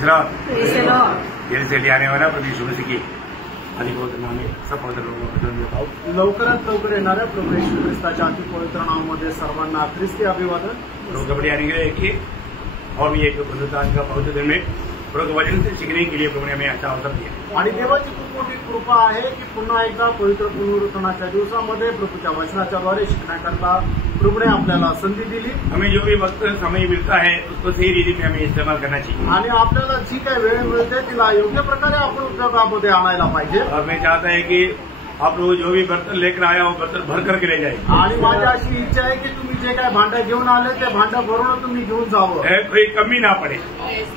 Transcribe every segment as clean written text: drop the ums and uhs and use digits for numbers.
देर से आने वाला प्रभु यीशु मसीह की अधिक नाम सब पवित्र लवकरात लवकर येणाऱ्या प्रभू येशू ख्रिस्ताच्या अति पवित्र नावामध्ये सर्वांना ख्रिस्ती अभिवादन। प्रभु कबड्डी आने के लिए कि और भी एक बंधुता का पवित्र दिन में प्रभु के वचन से सीखने के लिए प्रभु ने हमें अच्छा अवसर दिया आणि देवाची खूप मोठी कृपा आहे की पुन्हा एकदा पवित्र पुनरुत्थानाच्या दिवसामध्ये प्रभूच्या वचनाच्याद्वारे शिकण्याकरता प्रभूने आपल्याला संधी दिली। हमें जो भी वक्त समय मिलता है उसको सही रीति में हमें इस्तेमाल करना चाहिए आणि आपल्याला जी काही वेळ मिळते तिला योग्य प्रकारे आपण उपयोगामध्ये आणायला पाहिजे। और मैं चाहता है कि आप लोग जो भी बर्तन लेकर आया वो बर्तन भर करके ले जाए आणि माझी अशी इच्छा आहे की तुम्ही जे काय भांडं घेऊन आले ते भांडं भरून तुम्ही घेऊन जावं, कोई कमी ना पड़े,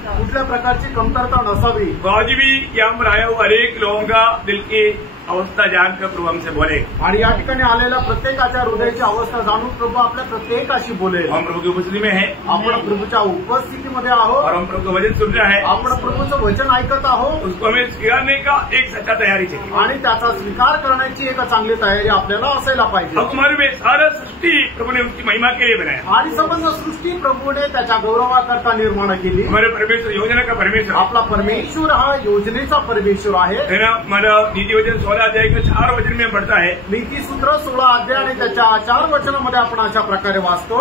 कुठल्या प्रकारची कमतरता नसावी। आज भी यहाँ पर आया हुआ हर एक लोगों का दिल की अवस्था जानकर प्रभु हमसे बोले आणि या ठिकाणी आलेल्या प्रत्येकाच्या हृदयाची अवस्था जाणून प्रभु आपल्या प्रत्येकाशी बोलेल। हम प्रभु की उपस्थिति में है, आपण प्रभूच्या उपस्थितीमध्ये आहोत और हम प्रभु का वचन सुन रहा है, आपण प्रभूचं वचन ऐकत आहोत। उसको हमें स्वीकारने का एक सच्चा तैयारी चाहिए आणि त्याचा स्वीकार करण्याची एक चांगली तयारी आपल्याला असायला पाहिजे। हमारे में सारा सृष्टि प्रभु ने उसकी महिमा के लिए बनाया आणि संबंध सृष्टी प्रभूने त्याच्या गौरवाकरता निर्माण केली। हमारे परमेश्वर योजना का परमेश्वर आपला परमेश्वर हा योजनेचा परमेश्वर आहे। है ना। हमारा नीति वचन 16 अध्याय का 4 वचन में बढ़ता है। नीति सूत्र 16 अध्याय आणि त्याच्या 4 वचनामध्ये आपण अशा प्रकारे वाचतो,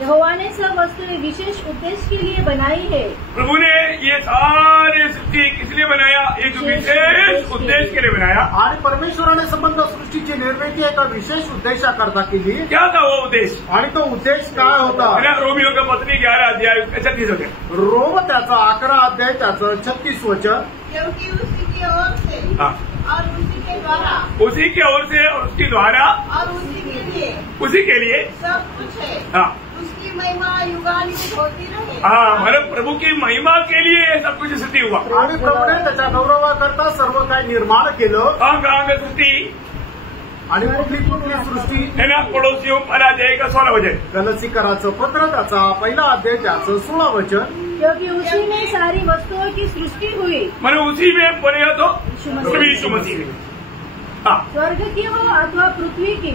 यहोवा ने सब वस्तुएं विशेष उद्देश्य के लिए बनाई है। प्रभु ने ये सारे सृष्टि किस लिए बनाया? एक विशेष उद्देश्य के लिए बनाया। आणि परमेश्वराने संबंध सृष्टीची निर्मिती एका विशेष उद्देशाकरता केली। क्या था वो उद्देश्य? आणि तो उद्देश काय होता? रोमियो का पत्री 11 अध्याय उसका 36 वचन, रोम त्याचा 11 अध्याय त्याचं 36 वचन, क्योंकि उसी की ओर से और उसी के द्वारा, उसी की ओर से और उसके द्वारा और उसी के लिए सब कुछ है। हाँ, उसकी महिमा युगानुयुग होती रहे। हाँ, मतलब प्रभु की महिमा के लिए सब कुछ सृष्टि हुआ। आणि प्रभूने त्याच्या गौरवाकरता सर्व काही निर्माण केलं। कहाँ का सृष्टि? आणि कुठली सृष्टी? है ना। पड़ोसियों पहला अध्याय का 16 वचन, गलसीकराचं पत्र त्याचा पहिला अध्याय त्याचं 16 वचन, क्योंकि उसी में सारी वस्तुओं की सृष्टि हुई। मैंने उसी में पढ़ेगा तो प्रभु यीशु मसीह में। स्वर्ग की हो अथवा पृथ्वी की,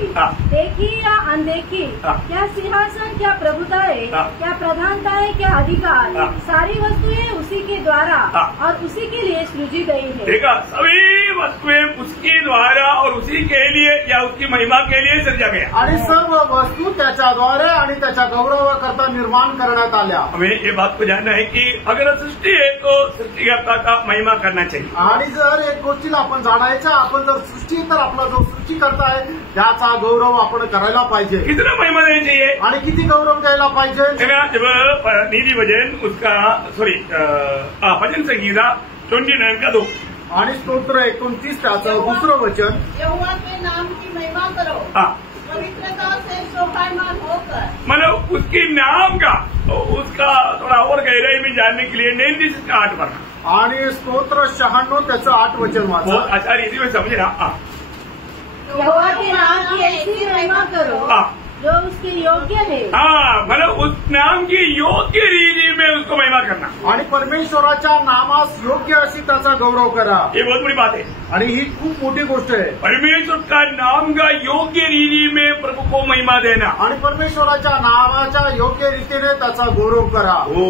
देखी या अनदेखी, क्या सिंहासन, क्या प्रभुताएं, क्या प्रधानताएं, क्या अधिकार, सारी वस्तुएं उसी के द्वारा और उसी के लिए सृजी गई है। देखा, सभी वस्तुएं उसके द्वारा और उसी के लिए या उसकी महिमा के लिए सृजा गया। आणि सर्व वस्तू त्याच्याद्वारे आणि त्याच्या गौरवाकरता निर्माण करण्यात आल्या। हमें ये बात को जानना है कि अगर सृष्टि है तो सृष्टिकर्ता का महिमा करना चाहिए। आणि जर एक गोष्टीला आपण जाणायचं, आपण जर सृष्टी तर आपला जो सृष्टीकर्ता आहे त्याचा गौरव आपण करायला पाहिजे। कितना महिमा देनी चाहिए आणि किती गौरव द्यायला पाहिजे? जब नीति वचन उसका भजन संगीता 29 का 2 आणि स्तोत्र 29 त्याचं 2 वचन, यहोवा के नाम की महिमा करो, पवित्रता से शोभायमान होकर। मतलब उसके नाम का उसका थोड़ा और गहराई में जानने के लिए 39 का 8 पढ़ना। आणि स्तोत्र 96 त्याचं 8 वचन वाचा। अच्छा रीति में समझे ना। यहोवा के नाम की ऐसी महिमा करो जो उसके योग्य है। हाँ, मतलब उस नाम की योग्य रीति में उसको महिमा करना आणि परमेश्वराच्या नामास योग्य अशी त्याचा गौरव करा। ये बहुत बड़ी बात है आणि ही खूप मोठी गोष्ट आहे। परमेश्वर का नाम का योग्य रीति में प्रभु को महिमा देना आणि परमेश्वराच्या नावाच्या योग्य रीतीने त्याचा गौरव करा। वो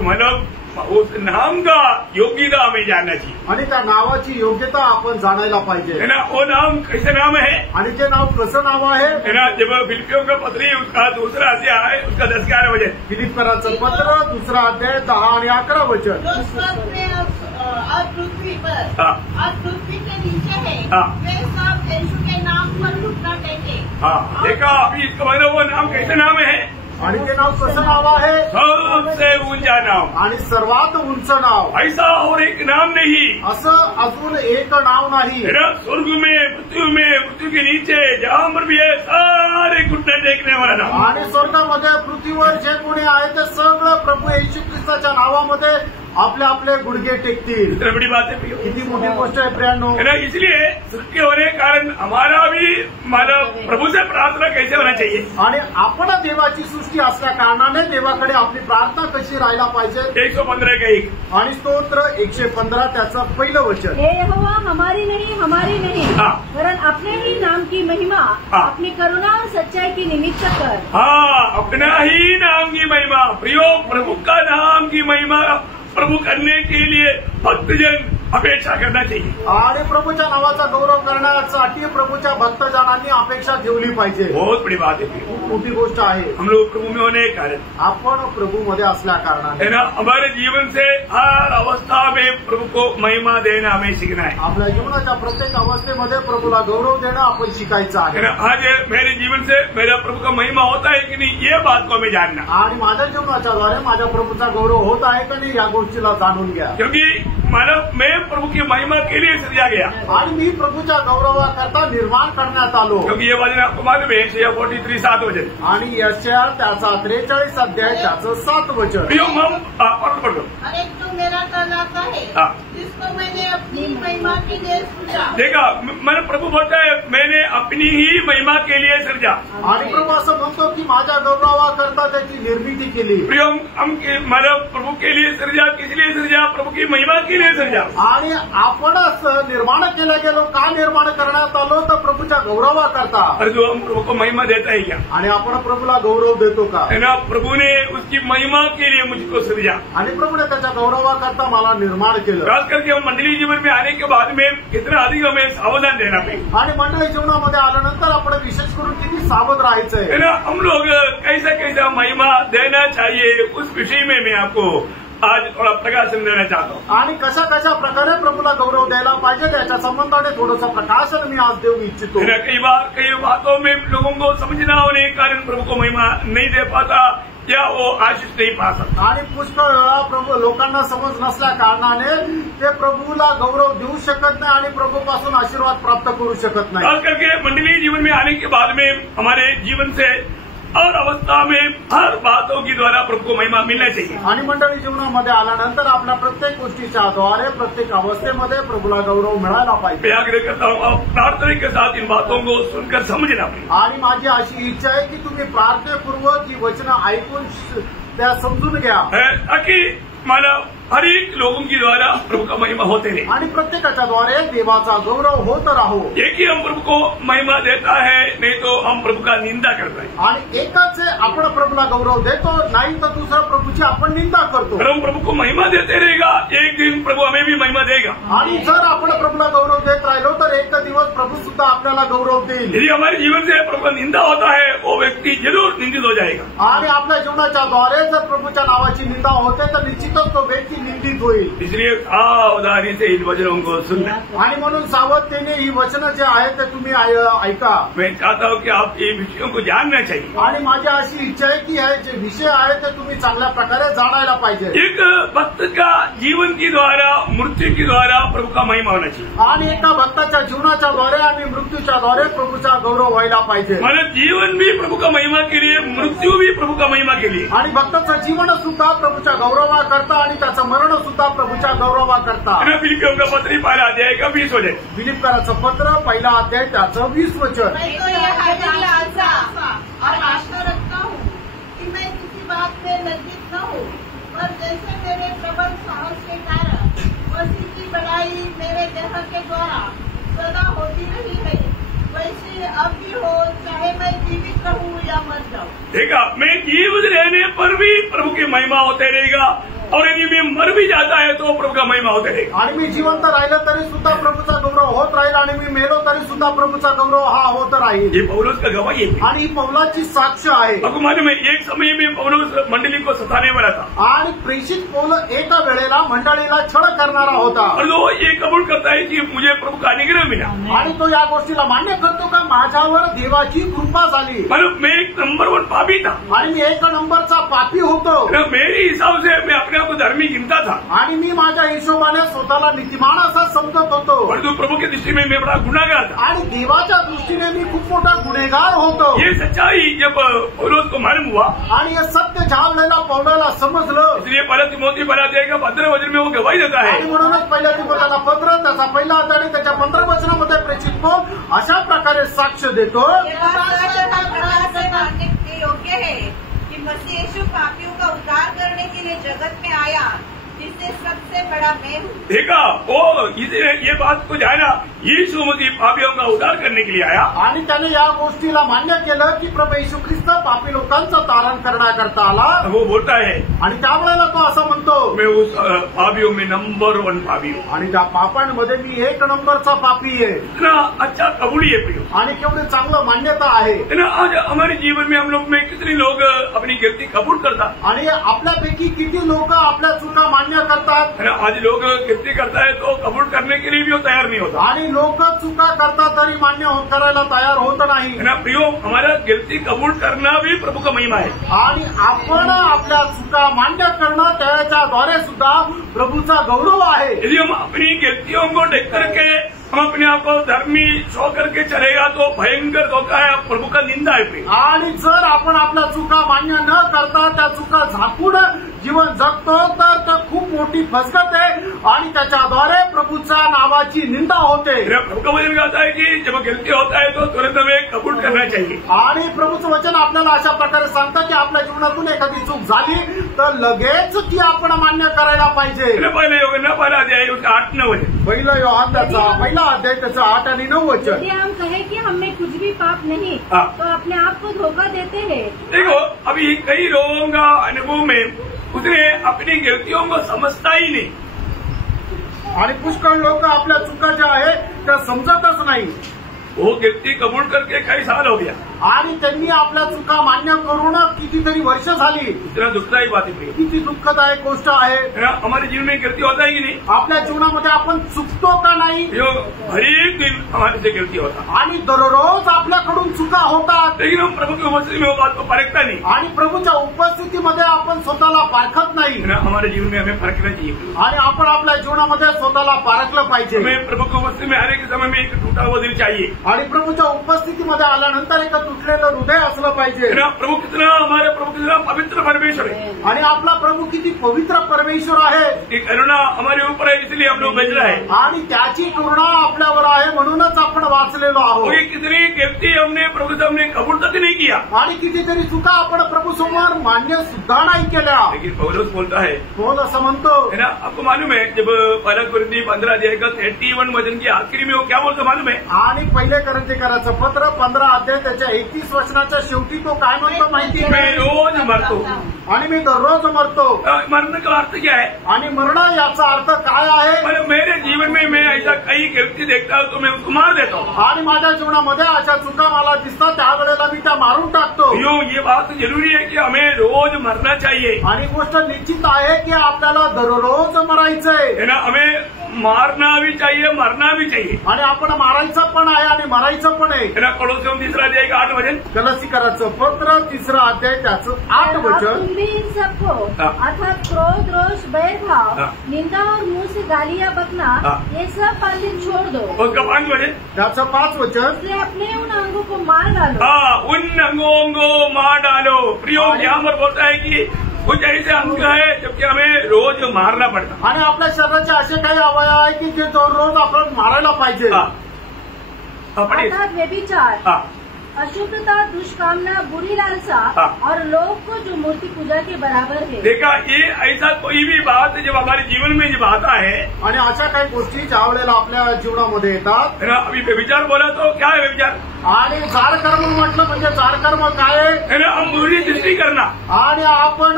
मतलब उस नाम का योग्यता हमें जानना चाहिए आणि त्या नावाची योग्यता आपण जाणायला पाहिजे। है ना। वो नाम कैसे नाम है? आणि ते नाव कसं नाव आहे? है ना। जब फिलिपियों का पत्री उसका 2 अध्याय उसका 10-11 वचन, फिलिप्पियराचं पत्र 2 अध्याय 10 आणि 11 वचन, जो स्वर्ग में और पृथ्वी पर और पृथ्वी के नीचे है, वे सब यीशु के नाम पर घुटना टेके। हाँ, देखा अभी इसका मतलब वो नाम कैसे नाम है? आणि ते नाव कसं नाव आहे? सबसे ऊंचा नाम आणि सर्वात उंच नाव। ऐसा और एक नाम नहीं, असं अजून एक नाव नाही। स्वर्ग में, पृथ्वी के नीचे, जहाँ पर भी है सारे घुटने टेकने वाला नाम। आणि स्वर्गामध्ये पृथ्वीवर जे कोणी आहे ते सगळं प्रभू येशू ख्रिस्ताच्या नावामध्ये आपले आपले गुडघे टेकतील। इतनी बड़ी बात है, किती मोठी गोष्ट आहे प्रियांनो। इसलिए सृष्टि होने के कारण हमारा भी प्रभु से प्रार्थना कैसे होना चाहिए? आणि आपण देवाची सृष्टी असल्या कारणाने देवाकडे आपली प्रार्थना कशी राहायला पाहिजे? 115 का 1 आणि स्तोत्र 115 त्याचं पहिलं वचन, हे यहोवा हमारी नहीं वरन अपने ही नाम की महिमा अपनी करुणा और सच्चाई की निमित्त कर। हाँ, अपना ही नाम की महिमा, प्रियो प्रभु का नाम की महिमा प्रभु करने के लिए भक्तजन अपेक्षा करना चाहिए। आणि प्रभूच्या नावाचा गौरव करण्यासाठी प्रभूच्या भक्तजनांनी अपेक्षा ठेवली पाहिजे। बहुत बड़ी बात है, खूप मोठी गोष्ट आहे। हम लोग प्रभु में होने के कारण, आपण प्रभूमध्ये असल्या कारणाने है ना, हमारे जीवन से हर अवस्था में प्रभु को महिमा देना हमें सीखना है। आपल्या जीवनाच्या प्रत्येक अवस्थेमध्ये प्रभूला गौरव देणं आपण शिकायचं है आहे। ना, आज मेरे जीवन से मेरा प्रभु का महिमा होता है कि नहीं, ये बात को हमें जानना। आणि माझ्या जीवनाच्या द्वारे माझ्या प्रभूचा गौरव होत आहे का नाही या गोष्टीला जाणून घ्या। क्योंकि मैं प्रभु की महिमा के लिए सृजा गया, आणि मी प्रभूच्या गौरवाकरता निर्माण करण्यात आलो। क्योंकि ये वचन आपको मालूम है, यशायाह 43:7 वचन, आणि यशायाह त्याचा 43 अध्याय त्याचं 7 वचन। पढ़ो। अरे तू मेरा कहलाता है, जिसको मैंने अपनी महिमा के लिए सृजा। देखा, मैंने प्रभु बोलता है मैंने अपनी ही महिमा के लिए सृजा। आणि प्रभू असं म्हणतो की माझ्या गौरवाकरता त्याची निर्मिती केली। प्रियम, हम प्रभु के लिए सृजा, किस लिए सृजा? प्रभु की महिमा के लिए सृजा। आणि आपणच निर्माण केलं गेलो, का निर्माण करण्यात आलो? तर प्रभूच्या गौरवाकरता। और जो हम प्रभु को महिमा देता है क्या? आणि आपण प्रभूला गौरव देतो का? है ना, प्रभु ने उसकी महिमा के लिए मुझको सृजा, आणि प्रभूने त्याच्या गौरवाकरता मला निर्माण केलं। खास करके हम मंडली जीवन में आने के बाद में कितना अधिक हमें सावधान रहना पड़ेगा। आणि मंडळी जीवनामध्ये आल्यानंतर आपण विशेष करून किती सावध राहायचंय। है ना, हम लोग कैसा महिमा देना चाहिए, उस विषय में मैं आपको आज थोड़ा प्रकाशन देना चाहता हूँ। आणि कशा कशा प्रकारे प्रभूला गौरव द्यायला पाहिजे त्याच्या संबंधाने थोडंसं प्रकाशन मी आज देऊ इच्छितो। है ना, कई बातों में लोगों को समझना होने के कारण प्रभु को महिमा नहीं दे पाता या वो आशीष नहीं पा सकता। आणि पुष्कळ वेळा प्रभू लोकांना समज नसल्या कारणाने ते प्रभूला गौरव देऊ शकत नाही आणि प्रभूपासून आशीर्वाद प्राप्त करू शकत नाही। खास करके मंडलीय जीवन में आने के बाद में हमारे जीवन से हर अवस्था में हर बातों की द्वारा प्रभु को महिमा मिलना चाहिए। आणि मंडळी जीवनामध्ये आल्यानंतर आपल्या प्रत्येक गोष्टीच्या द्वारे प्रत्येक अवस्थेमध्ये प्रभूला गौरव मिळायला पाहिजे। मैं आग्रह करता हूँ, आप प्रार्थना के साथ इन बातों को सुनकर समझना पड़ेगा। आणि माझी अशी इच्छा आहे की तुम्ही प्रार्थनेपूर्वक ही वचनं ऐकून त्या समजून घ्या, ताकि मला हर एक लोगों की द्वारा प्रभु का महिमा होते रहे आणि प्रत्येकाच्या द्वारे देवाचा गौरव होत राहो। एक ही हम प्रभु को महिमा देता है, नहीं तो हम प्रभु का निंदा करता है। आणि एकच आपण प्रभूला गौरव देतो, नाही तर दुसऱ्या प्रभूची आपण निंदा करतो। अगर हम प्रभु को महिमा देते रहेगा, एक दिन प्रभु हमें भी महिमा देगा। आणि जर आपण प्रभूला गौरव देत राहिलो तर एक दिवस प्रभू सुद्धा आपल्याला गौरव देईल। यदि हमारे जीवन से प्रभु का निंदा होता है, वो व्यक्ती जरूर निंदित हो जाएगा। आणि आपल्या जीवनाच्या द्वारे जर प्रभूच्या नावाची निंदा होते तर निश्चितच तो व्यक्ती निंदित होईल। इसलिए सावधानी से इन वचनों को सुनना। आणि म्हणून सावधतेने ही वचनं जे आहेत ते तुम्ही ऐका। मैं चाहता हूँ कि आप ये विषयों को जानना चाहिए। आणि माझी अशी इच्छा आहे की हे जे विषय आहेत ते तुम्ही चांगल्या प्रकारे जाणायला पाहिजे। एक भक्त का जीवन की द्वारा, मृत्यु की द्वारा प्रभु का महिमा होना चाहिए। आणि एका भक्ताच्या जीवनाच्या द्वारे आणि मृत्यूच्या द्वारे प्रभूचा गौरव व्हायला पाहिजे। हमारा जीवन भी प्रभु का महिमा के लिए, मृत्यू भी प्रभु का महिमा के लिए। आणि भक्ताचं जीवन सुद्धा प्रभूच्या गौरवाकरता आणि त्याचं मरण सुद्धा प्रभूच्या गौरवाकरता। फिलिपियों का पत्र 1 अध्याय का 20 वचन, फिलिप्पियराचं पत्र 1 अध्याय त्याचं 20 वचन। मैं तो यह आशा और आशा रखता हूँ कि मैं किसी बात में लज्जित न हूँ, पर जैसे मेरे प्रबल साहस के कारण मसीह की बड़ाई मेरे देह के द्वारा सदा होती रही है, वैसे अब भी हो, चाहे मैं जीवित रहूँ या मर जाऊँ। देखा, मैं जीवित रहने पर भी प्रभु की महिमा होते रहेगा, और यदि मैं मर भी जाता है तो प्रभु का महिमा होते रहेगा। आणि मी जिवंत राहिलं तरी सुद्धा प्रभूचा गौरव होत राहील, आणि मी मेलो तरी सुद्धा प्रभूचा गौरव हा होत राहील। ये पौलुस का गवाही है। आणि पौलाची साक्ष आहे। आपको मालूम है, एक समय में पौलुस मंडली को सताने वाला था, आणि प्रेषित पौल एका वेळेला मंडळीला छळ करणारा होता। और वो ये कबूल करता है कि मुझे प्रभु का अनुग्रह मिला, आणि तो या गोष्टीला मान्य करतो का माझ्यावर देवाची कृपा झाली। मतलब मैं एक नंबर 1 पापी था, आणि मी 1 नंबरचा पापी होतो। मेरे हिसाब से मैं अपने आप को धर्मी गिनता था, आणि मी माझ्या हिशोबाने स्वतःला नीतिमान असा समजत होतो। परंतु प्रभु की दृष्टि में मैं बड़ा गुनाहगार था। आणि देवाच्या दृष्टीने मी खूप मोठा गुन्हेगार होतो। ये सच्चाई जब पौलुस को मालूम हुआ, आणि हे सत्य ज्या वेळेला पौलाला समजलं, इसलिए 1 तिमोथी 1 अध्याय का 15 वचन में वो गवाही देता है। आणि म्हणूनच पहिल्या तिमोथेला पत्र त्याचा 1 अध्याय त्याच्या 15 वचनामध्ये प्रेषित पौल अशा प्रकारे साक्ष देतो। योग्य है कि मसीह यीशु पापियों का उद्धार करने के लिए जगत में आया, जिससे सबसे बड़ा मैं हूँ। देखा, वो ये बात को जाना यीशु मसीह पापियों का उद्धार करने के लिए आया आणि त्याने या गोष्टीला मान्य केलं की प्रभू येशू ख्रिस्त पापी लोकांचं तारण करण्याकरता आला. वो बोलता है आणि त्यावेळेला तो असं म्हणतो, मैं उस पापियों में नंबर 1 पापी हूँ. आणि त्या पापांमध्ये मी 1 नंबरचा पापी आहे. इतना अच्छा कबूली है प्रियो. आणि केवढी चांगलं मान्यता आहे. आज हमारे जीवन में हम लोग में कितने लोग अपनी गलती कबूल करतात. आणि आपल्यापैकी किती लोक आपल्या चुका मान्य करतात. आज लोग गलती करता है तो कबूल करने के लिए भी वो तैयार नहीं होता. आणि लोक चुका करतात तरी मान्य करायला तयार होत नाही. प्रियो, हमारा गलती कबूल करना भी प्रभु का महिमा है. आणि आपण आपल्या चुका मान्य करणं त्याच्याद्वारे सुद्धा प्रभूचा गौरव आहे. यदि हम अपनी गलतियों को देख करके हम अपने आप को धर्मी शो करके चलेगा तो भयंकर धोखा है, प्रभु का निंदा है. आणि जर आपण आपल्या चुका मान्य न करता त्या चुका झाकून जीवन जगतो तर खूप मोठी फसगत आहे आणि त्याच्याद्वारे प्रभूच्या नावाची निंदा होते. प्रभु का वचन कहता है कि जब गलती होता है तो तुरंत हमें कबूल करना चाहिए. आणि प्रभूचं वचन आपल्याला अशा प्रकारे सांगतं की आपल्या जीवनातून एखादी चूक झाली तर लगेच ती आपण मान्य करायला पाहिजे. पहिला अध्याय 8-9 वचन. पहिलं योहान त्याचा पहिला अध्याय त्याचा 8 आणि 9 वचन. यदि हम कहें कि हमने कुछ भी पाप नहीं तो अपने आप को धोखा देते हैं. देखो, अभी कई लोगों का अनुभव में उसने अपनी गलतियों को समझता ही नहीं. आणि पुष्कळ लोक आपल्या चुका ज्या आहेत त्या समजतच नाही. वो गलती कबूल करके कई साल हो गया आणि त्यांनी आपल्या चुका मान्य करून कितीतरी वर्ष झाली. इतना दुखदायी बात है. किती दुःखदायक गोष्ट आहे. हमारे जीवन में गलती होता है कि नहीं. आपल्या जीवनामध्ये आपण चुकतो का नाही. हर एक दिन हमारे से गलती होता. आणि दररोज आपल्याकडून चुका होतात. लेकिन हम प्रभु की उपस्थिति में वो बात को परखता नहीं. आणि प्रभूच्या उपस्थितीमध्ये आपण स्वतःला पारखत नाही. हमारे जीवन में हमें परखना चाहिए. आणि आपण आपल्या जीवनामध्ये स्वतःला पारखलं पाहिजे. हमें प्रभु की उपस्थिति में आने के समय में एक टूटा हुआ दिल चाहिए. आणि प्रभूच्या उपस्थितीमध्ये आल्यानंतर एक तुटलेलं हृदय असलं पाहिजे. प्रभु कितना पवित्र परमेश्वर है. आणि आपला प्रभू किती पवित्र परमेश्वर आहे. करुणा हमारे ऊपर है, इसलिए हम लोग बच रहे हैं. आणि त्याची करुणा आपल्यावर आहे म्हणूनच आपण वाचलेलो आहोत. कितनी गलती हमने प्रभु सामने कबूल तक नहीं किया. आणि कितीतरी चुका आपण प्रभू समोर मान्य सुद्धा नाही केल्या. लेकिन पौलुस बोलता है, पौल असं म्हणतो है ना. आपको मालूम है जब पहला कुरिन्थी 15 अध्याय का 31 वचन की आखिरी में वो क्या बोलता मालूम है. आणि पहिले करायचं पत्र 15 अध्याय त्याच्या 31 वचनाच्या शेवटी तो काय म्हणतो माहिती मैं रोज मरतो. आणि मी दररोज मरतो. मरने का अर्थ क्या है. आणि मरण याचा अर्थ काय आहे. मेरे जीवन में मैं ऐसा कई गलती देखता हूँ तो मैं उसको मार देता हूँ. आणि माझ्या जीवनामध्ये अशा चुका मला दिसतात त्यावेळेला मी त्या मारून टाकतो. ये बात जरूरी है कि हमें रोज मरना चाहिए. आणि गोष्ट निश्चित आहे की आपल्याला दररोज मरायचंय. है ना. हमें मारना भी चाहिए, मरना भी चाहिए. आणि आपण मारायचं पण आहे आणि मरायचं पण आहे. कोलोसियों 3 अध्याय का 8 वचन. कलसीकराचं पत्र 3 अध्याय त्याचं 8 वचन. तुम भी इन सबको अर्थात क्रोध, रोष, बैर भाव, निंदा और मुंह से गालियां बकना ये सब पालन छोड़ दो. उसका 5 वचन. त्याचं 5 वचन. इसलिए अपने उन अंगों को मार डालो. उन अंगों को मार डालो. प्रियो, यहाँ पर बोलता है कि कुछ ऐसे अंग है जबकि हमें रोज मारना पड़ता. आणि आपल्या शरीराचे असे काही अवयव आहे की जे दररोज आपण मारायला पाहिजे. अर्थात व्यभिचार, अशुद्धता, दुष्कामना, बुरी लालसा और लोग को जो मूर्ति पूजा के बराबर है. देखा, ये ऐसा कोई भी बात जब हमारे जीवन में जब आता है आणि अशा काही गोष्टी ज्या वेळेला आपल्या जीवनामध्ये येतात. अभी व्यभिचार बोला तो क्या है व्यभिचार. आणि जार कर्म म्हटलं म्हणजे जार कर्म काय आहे. हम बुरी दृष्टि करना. आणि आपण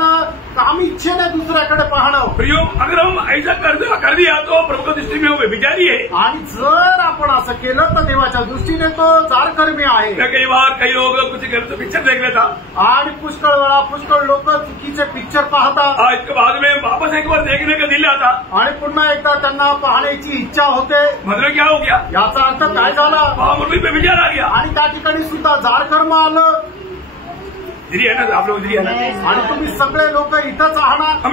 काम इच्छेने दुसऱ्याकडे पाहणं. प्रियो, अगर हम ऐसा कर दिया तो प्रभु की दृष्टि में वो व्यभिचारी है. आणि जर आपण असं केलं तर देवाच्या दृष्टीने तो जार कर्मी आहे. कई बार कई लोग कुछ गलत पिक्चर देख लेता. आणि पुष्कळ वेळा पुष्कळ लोक चुकीचे पिक्चर पाहतात. इसके बाद में वापस एक बार देखने का दिल आता. आणि पुन्हा एकदा त्यांना पाहण्याची इच्छा होते. मतलब क्या हो गया. याचा अर्थ काय झाला. व्यभिचार आ गया. आणि त्या ठिकाणी सुद्धा जार कर्म आलं. इधर है ना, आप लोग इधर है ना. आणि तुम्ही सगळे लोक इथंच आहात.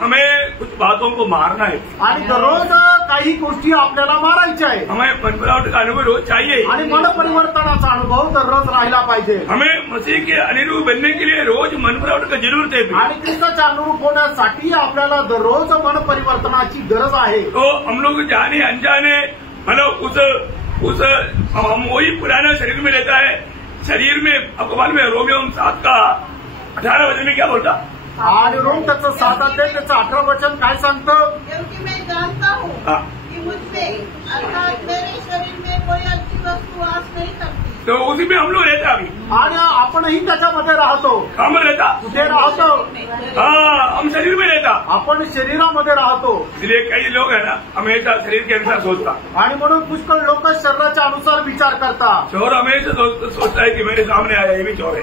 हमें कुछ बातों को मारना है. आणि दररोज काही गोष्टी आपल्याला मारायच्या आहे. हमें मन परिवर्तन का अनुभव रोज चाहिए. आणि मन परिवर्तनाचा अनुभव दररोज राहिला पाहिजे. हमें मसीह के अनुरूप बनने के लिए रोज मन परिवर्तन की जरूरत है. आणि ख्रिस्ताच्या अनुरूप होण्यासाठी आपल्याला दररोज मन परिवर्तनाची गरज आहे. तो हम लोग जाने अनजाने मतलब उस हम वही पुराना शरीर में लेता है. शरीर में आपको मालूम है रोमियो 7 का 18 वचन में क्या बोलता. आणि रोम त्याचं 7 अध्याय त्याचं 18 वचन काय सांगतं. क्योंकि मैं जानता हूँ कि मुझ में अर्थात तो उसी में हम लोग रहता अभी। आणि आपणही त्याच्यामध्ये राहतो. हम रहता, कुठे राहतो? हाँ, हम शरीर में रहता, आपण शरीरामध्ये राहतो. इसलिए कई लोग है ना हमेशा शरीर के अनुसार सोचता, आणि म्हणून पुष्कळ लोक शरीराच्या अनुसार विचार करतात. चोर हमेशा सोचता है कि मेरे सामने आया ये भी चोर है।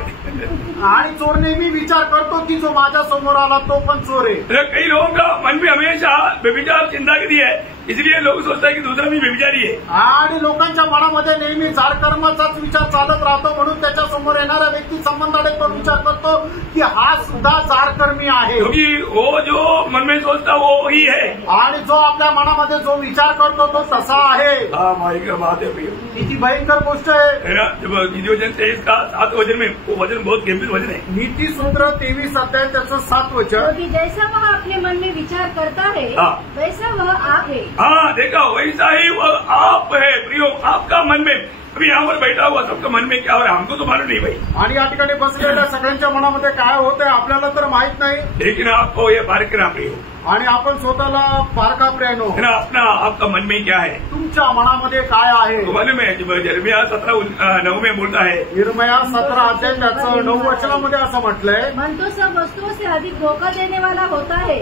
आणि चोर नेहमी विचार करतो की जो माझ्या समोर आला तो पण चोर आहे. कई लोगों का मन में हमेशा व्यभिचार चिंता की है, इसलिए लोग सोचता है कि दूसरा भी व्यभिचारी है। आणि लोकांच्या मनामध्ये नेहमी जार कर्माचाच विचार चालत राहतो, म्हणून त्याच्या समोर येणाऱ्या व्यक्ती संबंधाने तो विचार करतो की हा सुद्धा जारकर्मी आहे. क्योंकि वो जो मन में सोचता वो ही है, आणि जो आपल्या मनामध्ये जो विचार करतो तो तसा आहे. हाँ माई का बात है भैया, किती भयंकर गोष्ट आहे ना। जब नीतिवचन 23 का 7 वचन में वो वचन बहुत गंभीर वचन है। नीति सूत्र 23 अध्याय त्याचं 7 वचन. क्योंकि जैसा वह अपने मन में विचार करता है वैसा वह आप है। हाँ देखा, वैसा ही वह आप है प्रियो। आपका मन में अभी यहाँ पर बैठा हुआ सबका मन में क्या हो रहा है हमको तो मालूम नहीं भाई, आणि या ठिकाणी बसलेल्या सगळ्यांच्या मनामध्ये काय होतंय आपल्याला तर माहित नाही. लेकिन आपको ये पार करना प्रियो, आणि आपण स्वतःला पारखा प्रियानो, है ना। अपना आपका मन में क्या है तुमच्या मनामध्ये काय आहे. तो मालूम है जब यिर्मयाह 17:9 में बोलता है, यिर्मयाह 17 अध्याय त्याचं 9 वचनामध्ये असं म्हटलंय, मन तो सब वस्तुओं से अधिक धोखा देने वाला होता है,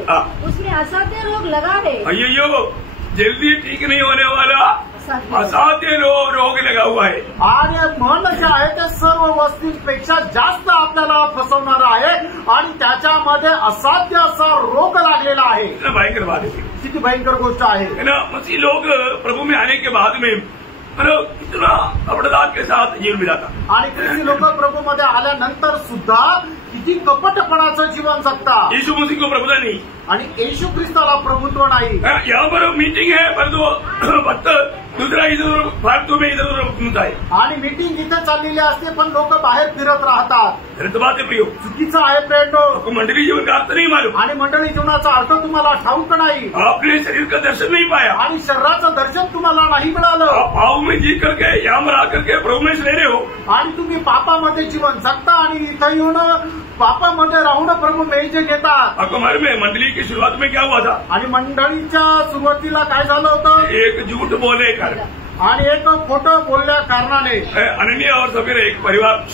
उसमें असाध्य रोग लगा है। अय्यो जल्दी ठीक नहीं होने वाला असाध्य रोग लगा हुआ है। आणि मन जे आहे ते सर्व वस्तूंपेक्षा जास्त आपल्याला फसवणार आहे आणि त्याच्यामध्ये असाध्य असा रोग लागलेला आहे. भयंकर बात है, किती भयंकर गोष्ट आहे. है ना। मसीह लोग प्रभु में आने के बाद में इतना कपटदार के साथ जीवन बिताता, आणि किती लोक प्रभूमध्ये आल्यानंतर सुद्धा किती कपटपणाचं जीवन जगतात. यीशु मसीह को प्रभुता नहीं, आणि येशू ख्रिस्ताला प्रभुत्व नाही. यहाँ पर मीटिंग है परंतु फक्त दूसरा इधर फालतू में इधर उधर घूमता है. आणि मीटिंग इथे चाललेली असते पण लोक बाहेर फिरत राहतात. गलत बात है प्रियो, चुकीचं आहे प्रेंडो. आपको मंडली जीवन का अर्थ नहीं मालूम, आणि मंडळी जीवनाचा अर्थ तुम्हाला ठाऊक नाही. आपने शरीर का दर्शन नहीं पाया, आणि शरीराचं दर्शन तुम्हाला नाही मिळालं. आप पाव में जी करके यहाँ पर आकर के प्रभु में रह रहे हो, आणि तुम्ही पापामध्ये जीवन जगता आणि इथं येऊन पापामध्ये राहून प्रभू मेज घेतात. आपको मालूम है मंडली की शुरुआत में क्या हुआ था, आणि मंडळीच्या सुरुवातीला काय झालं होतं, एक झूठ बोले कारण आणि एक खोटं बोलल्या कारणाने अनन्या और सफेरा एक परिवार,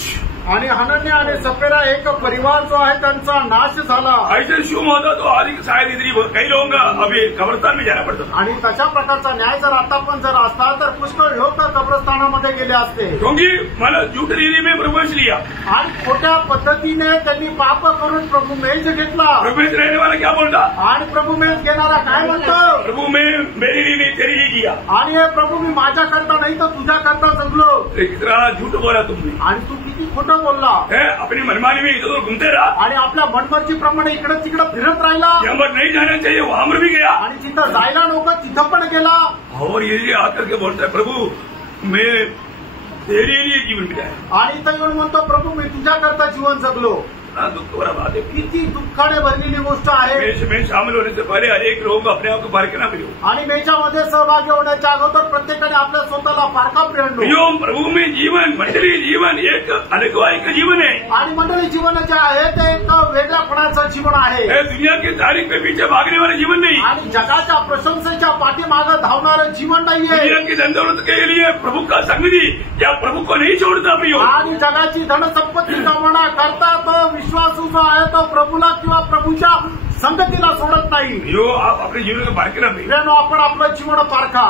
आणि हनन्या आणि सफेरा एक परिवार जो आहे त्यांचा नाश झाला. ऐसे शुभ होता तो आज शायद इधर कई लोगों का अभी कब्रिस्तान में जाना पड़ता, आणि तशा प्रकारचा न्याय जर आता पण जर असता तर पुष्कळ लोक कब्रस्थानामध्ये गेले असते. क्योंकि मला झूठ रीति में प्रवेश लिया, आणि खोट्या पद्धतीने त्यांनी पाप करून प्रभू मेज घेतला. प्रवेश रहने वाला क्या बोलता, आणि प्रभू मेज घेणारा काय म्हणतो, प्रभु में मेरी लिए नहीं तेरी लिए किया, आणि हे प्रभू मी माझ्या करता नाही तर तुझ्या करता जगलो. इतना झूठ बोला तुमने, आणि तू किती खोटं बोलला. अपनी मनमानी में इधर उधर घूमते रहा, आणि आपल्या मनमर्जीप्रमाणे इकडे तिकडे फिरत राहिला. यहाँ पर नहीं जाना चाहिए वहां पर भी गया, आणि जिथं जायला नको तिथं पण गेला. और ये आकर के बोलता है प्रभु मैं तेरे लिए जीवन बिताया, आणि इथं येऊन म्हणतो प्रभू मी तुझ्या करता जीवन जगलो. दुख भरा बात है, किती दुःखाने भरलेली गोष्ट आहे. में शामिल होने से पहले हर एक लोगों को अपने आप को पार करना प्रियो, आणि मेच्यामध्ये सहभागी होण्याच्या अगोदर प्रत्येकाने आपल्या स्वतःला पारखा प्रेरणो. प्रियो प्रभु में जीवन मंडली जीवन एक अलगवाई का जीवन है, आणि मंडळी जीवन जे आहे ते एक वेगळ्यापणाचं जीवन आहे. दुनिया की तारीख पे पीछे भागने वाले जीवन नहीं, आणि जगाच्या प्रशंसेच्या पाठीमागं धावणारं जीवन नाहीये. दुनिया की धनदौलत के लिए प्रभु का संग दी या प्रभु को नहीं छोड़ता प्रियो, आणि जगाची धनसंपत्ती कमवणा करता तो विश्वासू जो आहे तो प्रभूला किंवा प्रभूच्या संगतीला सोडत नाही. प्रियो आप अपने जीवन को पार करना प्रियो. प्रियानो आपण आपलं जीवन पारखा.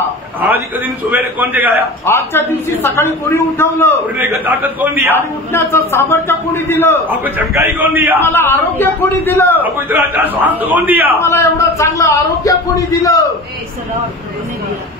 आज के दिन सुबह कौन जगाया, आजच्या दिवशी सकाळी कोणी उठवलं, उठने का ताकत कौन दिया, आणि उठण्याचं सामर्थ्य कोणी दिलं, आपको चमकाई कौन दिया, मला आरोग्य कोणी दिलं, आपको इतना अच्छा स्वास्थ्य कौन दिया, मला एवढं चांगलं आरोग्य कोणी दिलं.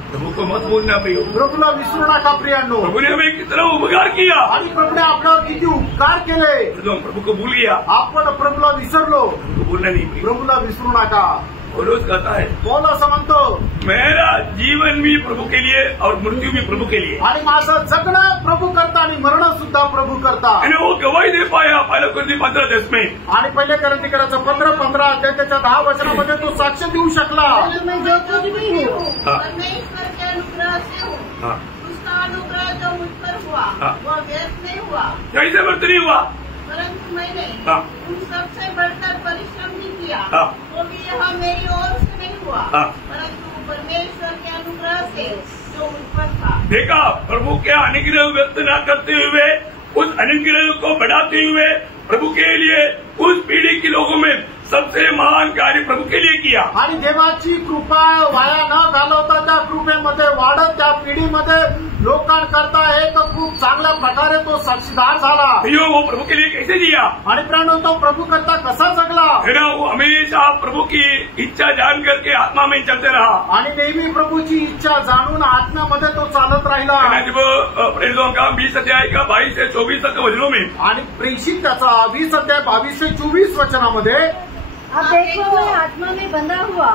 प्रभु को मत भूलना प्रियो, प्रभूला विसरू नका प्रियांनो. प्रभु ने हमें कितना उपकार किया, आणि प्रभूने आपल्यावर किती उपकार केले. तो हम प्रभु को भूल गया, आपण प्रभूला विसरलो. प्रभु को भूलना नहीं प्रियो. प्रभूला विसरू नका. पौलुस कहता है पौल असं म्हणतो मेरा जीवन भी प्रभु के लिए और मृत्यु भी प्रभु के लिए, आणि माझं जगणं प्रभू करता आणि मरण सुद्धा प्रभू करता. आणि वो गवाही दे पाया पहले कुरिन्थी 15:10 में, आणि पहिले करंथीकराचं 15:15 त्याच्या 10 वचनामध्ये तो साक्ष देऊ शकला. मैं जो कुछ भी हूँ परमेश्वर के अनुग्रह से हूँ, उसका अनुग्रह जो मुझ पर हुआ वह व्यर्थ नहीं हुआ, कैसे व्यर्थ नहीं हुआ, परंतु मैंने उन सबसे बढ़कर परिश्रम भी किया, वो भी यह मेरी ओर से नहीं हुआ, परंतु परमेश्वर के अनुग्रह से जो उन पर था। देखा, प्रभु के अनुग्रह व्यक्त न करते हुए उस अनुग्रह को बढ़ाते हुए प्रभु के लिए उस पीढ़ी के लोगों में सबसे महान कार्य प्रभु के लिए किया। आणि देवाची कृपा वाया न घालवता त्या कृपेमध्ये वाढत त्या पिढीमध्ये लोकांकरता एक खूप चांगल्या प्रकारे तो साक्षीदार झाला। वो प्रभु के लिए कैसे जिया? आणि प्रणव तो प्रभु करता कसा जगला? है ना, वो हमेशा प्रभु की इच्छा जान करके आत्मा में चलते रहा आणि नेहमी प्रभूची इच्छा जाणून आत्म्यामध्ये तो चालत राहिला। जब प्रेरितों का 20 अध्याय का 22 से 24 तक वचनों में आणि प्रेषित त्याचा 20 अध्याय 22 से 24 वचनामध्ये अब देखो मैं आत्मा में बंधा हुआ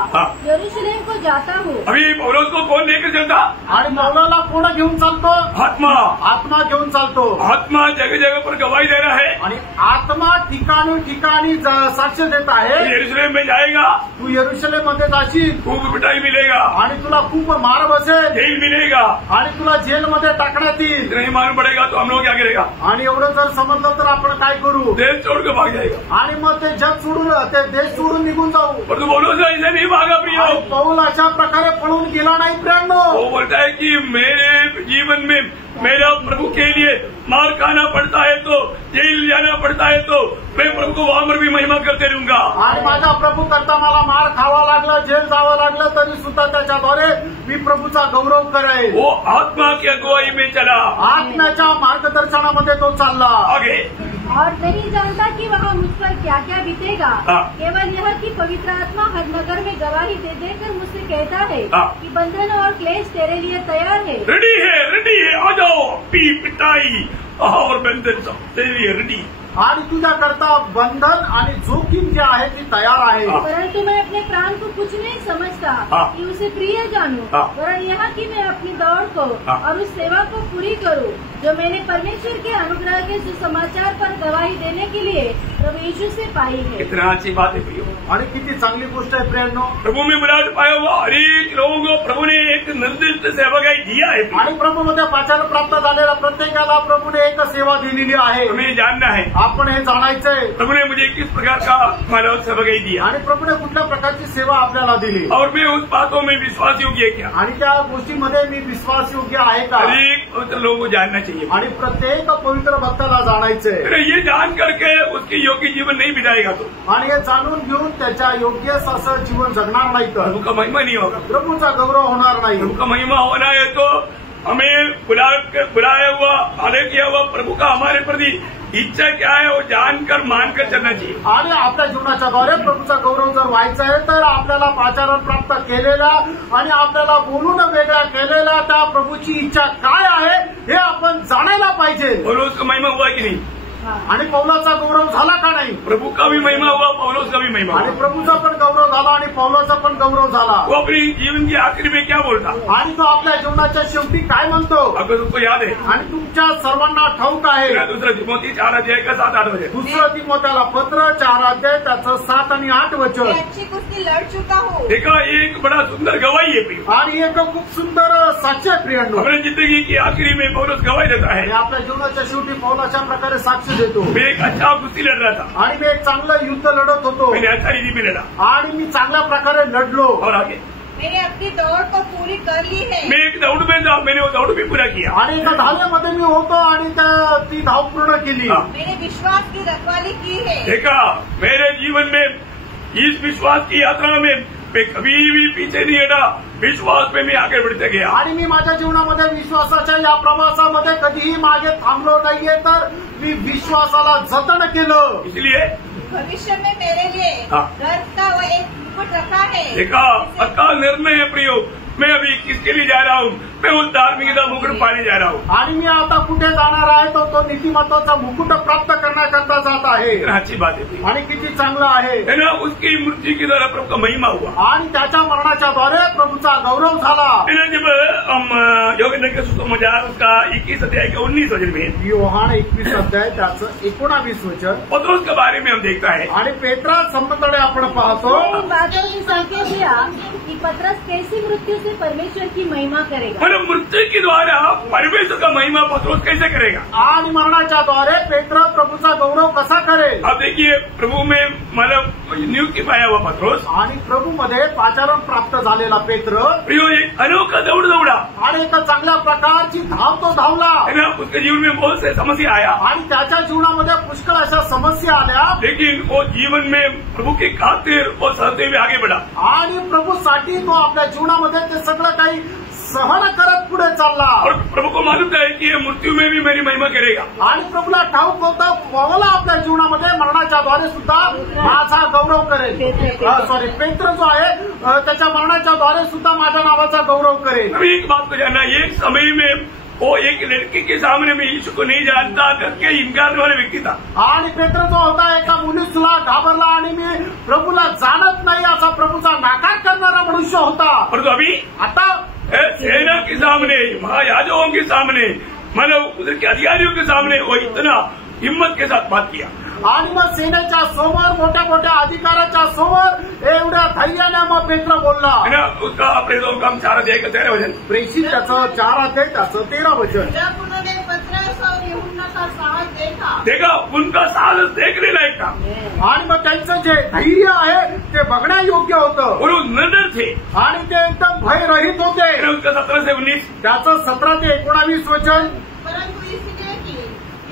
यरूशलेम को जाता हूँ। अभी पौलुस को कौन लेकर चलता? आणि पौलाला कोण घेऊन चालतो? आत्मा। आत्मा घेऊन चालतो। आत्मा जगह जगह पर गवाही दे रहा है आणि आत्मा ठिकाणी ठिकाणी साक्ष देत आहे। यरूशलेम में जाएगा, तू यरूशलेम मध्ये जाशील, खूप पिटाई मिलेगा आणि तुला खूप मार बसेल, जेल मिलेगा आणि तुला जेलमध्ये टाकण्यात येईल। नहीं मालूम पड़ेगा तो हम लोग क्या करेगा? आणि एवढं जर समजलं तर आपण काय करू? देश छोड़ के भाग जाएगा आणि मग ते जग सोडून ते देश सोडून निघून जाऊ। पर तू पौलुस ऐसे नहीं भागा प्रियो। पौल अशा प्रकारे पळून गेला नाही प्रियांनो। वो बोलता है कि मेरे जीवन में मेरा प्रभु के लिए मार खाना पड़ता है तो जेल जाना पड़ता है तो मैं प्रभु को वहां पर भी महिमा करते रहूंगा। आणि माझा प्रभू करता मला मार खावा लागला, जेल जावं लागलं तरी सुद्धा त्याच्याद्वारे मी प्रभूचा गौरव करेन। वो आत्मा की अगुवाई में चला, आत्म्याच्या मार्गदर्शनामध्ये तो चालला आगे। और नहीं जानता कि वहाँ मुझ पर क्या क्या बीतेगा। केवल यह कि पवित्र आत्मा हर नगर में गवाही दे देकर मुझसे कहता है कि बंधन और क्लेश तेरे लिए तैयार है। रेडी है, आ जाओ, पिटाई और बंधन सब तेरे लिए रेडी। आणि तुझ्याकरता बंधन आणि जोखीम जे आहे ती तयार आहे। परंतु मैं अपने प्राण को कुछ नहीं समझता कि उसे प्रिय जानूं, वरन यह कि मैं अपनी दौड़ को और उस सेवा को पूरी करूं जो मैंने परमेश्वर के अनुग्रह के सुसमाचार पर गवाही देने के लिए प्रभु यीशु से पाई है। कितना अच्छी बात है प्रियो, आणि किती चांगली गोष्ट आहे प्रियांनो। प्रभु में बुलाहट पाया हुआ हर एक लोगों को प्रभु ने एक निर्दिष्ट सेवकाई दिया है आणि प्रभूमध्ये पाचारण प्राप्त झालेला प्रत्येकाला प्रभूने एक सेवा दिलेली आहे। हमें जानना है, आपण हे जाणायचंय प्रभु ने मुझे किस प्रकार का मानव सेवकाई दिया आणि प्रभूने कुठल्या प्रकारची सेवा आपल्याला दिली और मैं उस बातों में विश्वास योग्य है क्या? आणि त्या गोष्टीमध्ये मी विश्वास योग्य आहे का? हर एक पवित्र लोगों को जानना चाहिए आणि प्रत्येक पवित्र भक्ताला जाणायचंय। अरे ये जान करके उसके योग्य जीवन नहीं बिताएगा तो आणि हे जाणून घेऊन त्याच्या योग्य असं जीवन जगणार नाही तर प्रभु का महिमा नहीं होगा। प्रभूचा गौरव होणार नाही। प्रभु का महिमा होना है तो हमें बुलाया हुआ, आदेश किया हुआ प्रभु का हमारे प्रति इच्छा क्या है वो जानकर मानकर चलना चाहिए। आणि आपल्या जीवनाच्या द्वारे प्रभूचा गौरव जर व्हायचा आहे तर आपल्याला पाचारण प्राप्त केलेल्या आणि आपल्याला बोलून वेगळ्या केलेल्या त्या प्रभूची इच्छा काय आहे हे आपण जाणायला पाहिजे। पौलुस का महिमा हुआ कि नहीं? आणि पौलाचा गौरव झाला का नाही? प्रभु का भी महिमा हुआ, पौलुस का भी महिमा आणि हुआ। प्रभूचा पण गौरव झाला आणि पौलाचा पण गौरव झाला। वो अपनी जीवन की आखिरी में क्या बोलता? आणि तो आपल्या जीवनाच्या शेवटी काय म्हणतो? अगर तुमको याद है आणि तुमच्या सर्वांना ठाऊक आहे दूसरा तिमोथी 4 अध्याय का 7-8 वचन। दुसरं तिमोथेला पत्र 4 अध्याय त्याचं 7 आणि 8 वचन। मैं अच्छी कुश्ती लड़ चुका हूँ। देखा, एक बड़ा सुंदर गवाही है प्रिय। आणि एक खूप सुंदर साक्ष आहे प्रियांनो। अपनी जिंदगी की आखिरी में पौलुस गवाही देता है, आणि आपल्या जीवनाच्या शेवटी पौल अशा प्रकारे साक्ष देतो। मैं एक अच्छा कुश्ती लड़ रहा था, आणि मी एक चांगलं युद्ध लढत होतो मैंने अच्छा रीति में लड़ा आणि मी चांगल्या प्रकारे लढलो। और आगे मैंने अपनी दौड़ को पूरी कर ली है। मैं एक दौड़ में था, मैंने वो दौड़ भी पूरा किया। आणि एका धावण्यामध्ये मी होतो आणि ती धाव पूर्ण केली। मैंने विश्वास की रखवाली की है। देखा, मेरे जीवन में इस विश्वास की यात्रा में मैं कभी भी पीछे नहीं हटा, विश्वास में मैं आगे बढ़ते गया। आणि मी माझ्या जीवनामध्ये विश्वासाच्या या प्रवासामध्ये कधीही मागे थांबलो नाहीये तर मी विश्वासाला जतन केलं। इसलिए भविष्य में मेरे लिए गर्व का वो एक मुकुट रखा है। देखा, पक्का निर्णय है प्रियो, मैं अभी किसके लिए जा रहा हूँ? मैं उस धार्मिकता मुकुट पाने जा रहा हूँ। आणि मी आता कुठे जाणार आहे तो नीतिमत्वाचा मुकुट प्राप्त करण्याकरता जात आहे। अच्छी बात है आणि किती चांगलं आहे है ना। उसकी मृत्यु की द्वारा प्रभु का महिमा हुआ आणि त्याच्या मरणाच्या द्वारे प्रभूचा गौरव झाला। है ना। जब हम योगेंद्र के सुसमाचार उसका 21 अध्याय के 19 वचन में योहान 21 अध्याय त्याचं 19 वचन पत्रोस के बारे में हम देखता है आणि पेत्रा संबंधकडे आपण पाहतो। इन बातों ने संकेत दिया कि पतरस कैसी मृत्यु से परमेश्वर की महिमा करेगा। मतलब मृत्यु के द्वारा परमेश्वर का महिमा पत्रोस कैसे करेगा? आणि मरणाच्या द्वारे पेत्र प्रभूचा गौरव कसा करेल? अब देखिए, प्रभु में मतलब नियुक्ति पाया हुआ पत्रोस आणि प्रभू मध्ये पाचारण प्राप्त झालेला पेत्र प्रियो एक अनोखा दौड़ दौड़ा। आणि एक चांगल्या प्रकारची धाव तो धावला है ना। उसके जीवन में बहुत से समस्या आया, आणि त्याच्या जीवनामध्ये पुष्कळ अशा समस्या आल्या, लेकिन वो जीवन में प्रभु की खातिर वो सहते हुए आगे बढ़ा। आणि प्रभूसाठी तो आपल्या जीवनामध्ये ते सगळं काही सहन करत पुढे चालला। और प्रभु को मालूम था कि ये मृत्यू में भी मेरी महिमा करेगा। आणि प्रभूला ठाऊक होतं पौला आपल्या जीवनामध्ये मरणाच्या द्वारे सुद्धा माझा गौरव करेल। सॉरी, पेत्र जो आहे त्याच्या मरणाच्या द्वारे सुद्धा माझ्या नावाचा गौरव करेल। अभी एक बात को जानना, एक समय में वो एक लड़के के सामने में यीशु को नहीं जानता करके इनकार करने वाला व्यक्ति था। आणि पेत्र जो होता एका मुलीसला घाबरला आणि मी प्रभूला जाणत नाही असा प्रभूचा नाकार करणारा मनुष्य होता। परंतु अभी आता सेना के सामने, महायाजकों के सामने, मतलब उधर के अधिकारियों के सामने वो इतना हिम्मत के साथ बात किया। आणि मग सेनेच्या समोर, मोठ्या मोठ्या अधिकाऱ्याच्या समोर एवढ्या धैर्याने मग पेत्र बोलला। है ना। उसका प्रेरितों का 4 अध्याय का 13 वचन, प्रेषित त्याचं 4 अध्याय त्याचं 13 वचन। जब उन्होंने पतरस और यूहन्ना का साहस देखा, उनका साहस देखने लायक था। आणि मग त्यांचं जे धैर्य आहे ते बघण्यायोग्य होतं, और वो नडर थे, आणि ते एकदम भयरहित होते। है ना। उसका 17 से 19, त्याचं 17 ते 19 वचन। परंतु इसलिए कि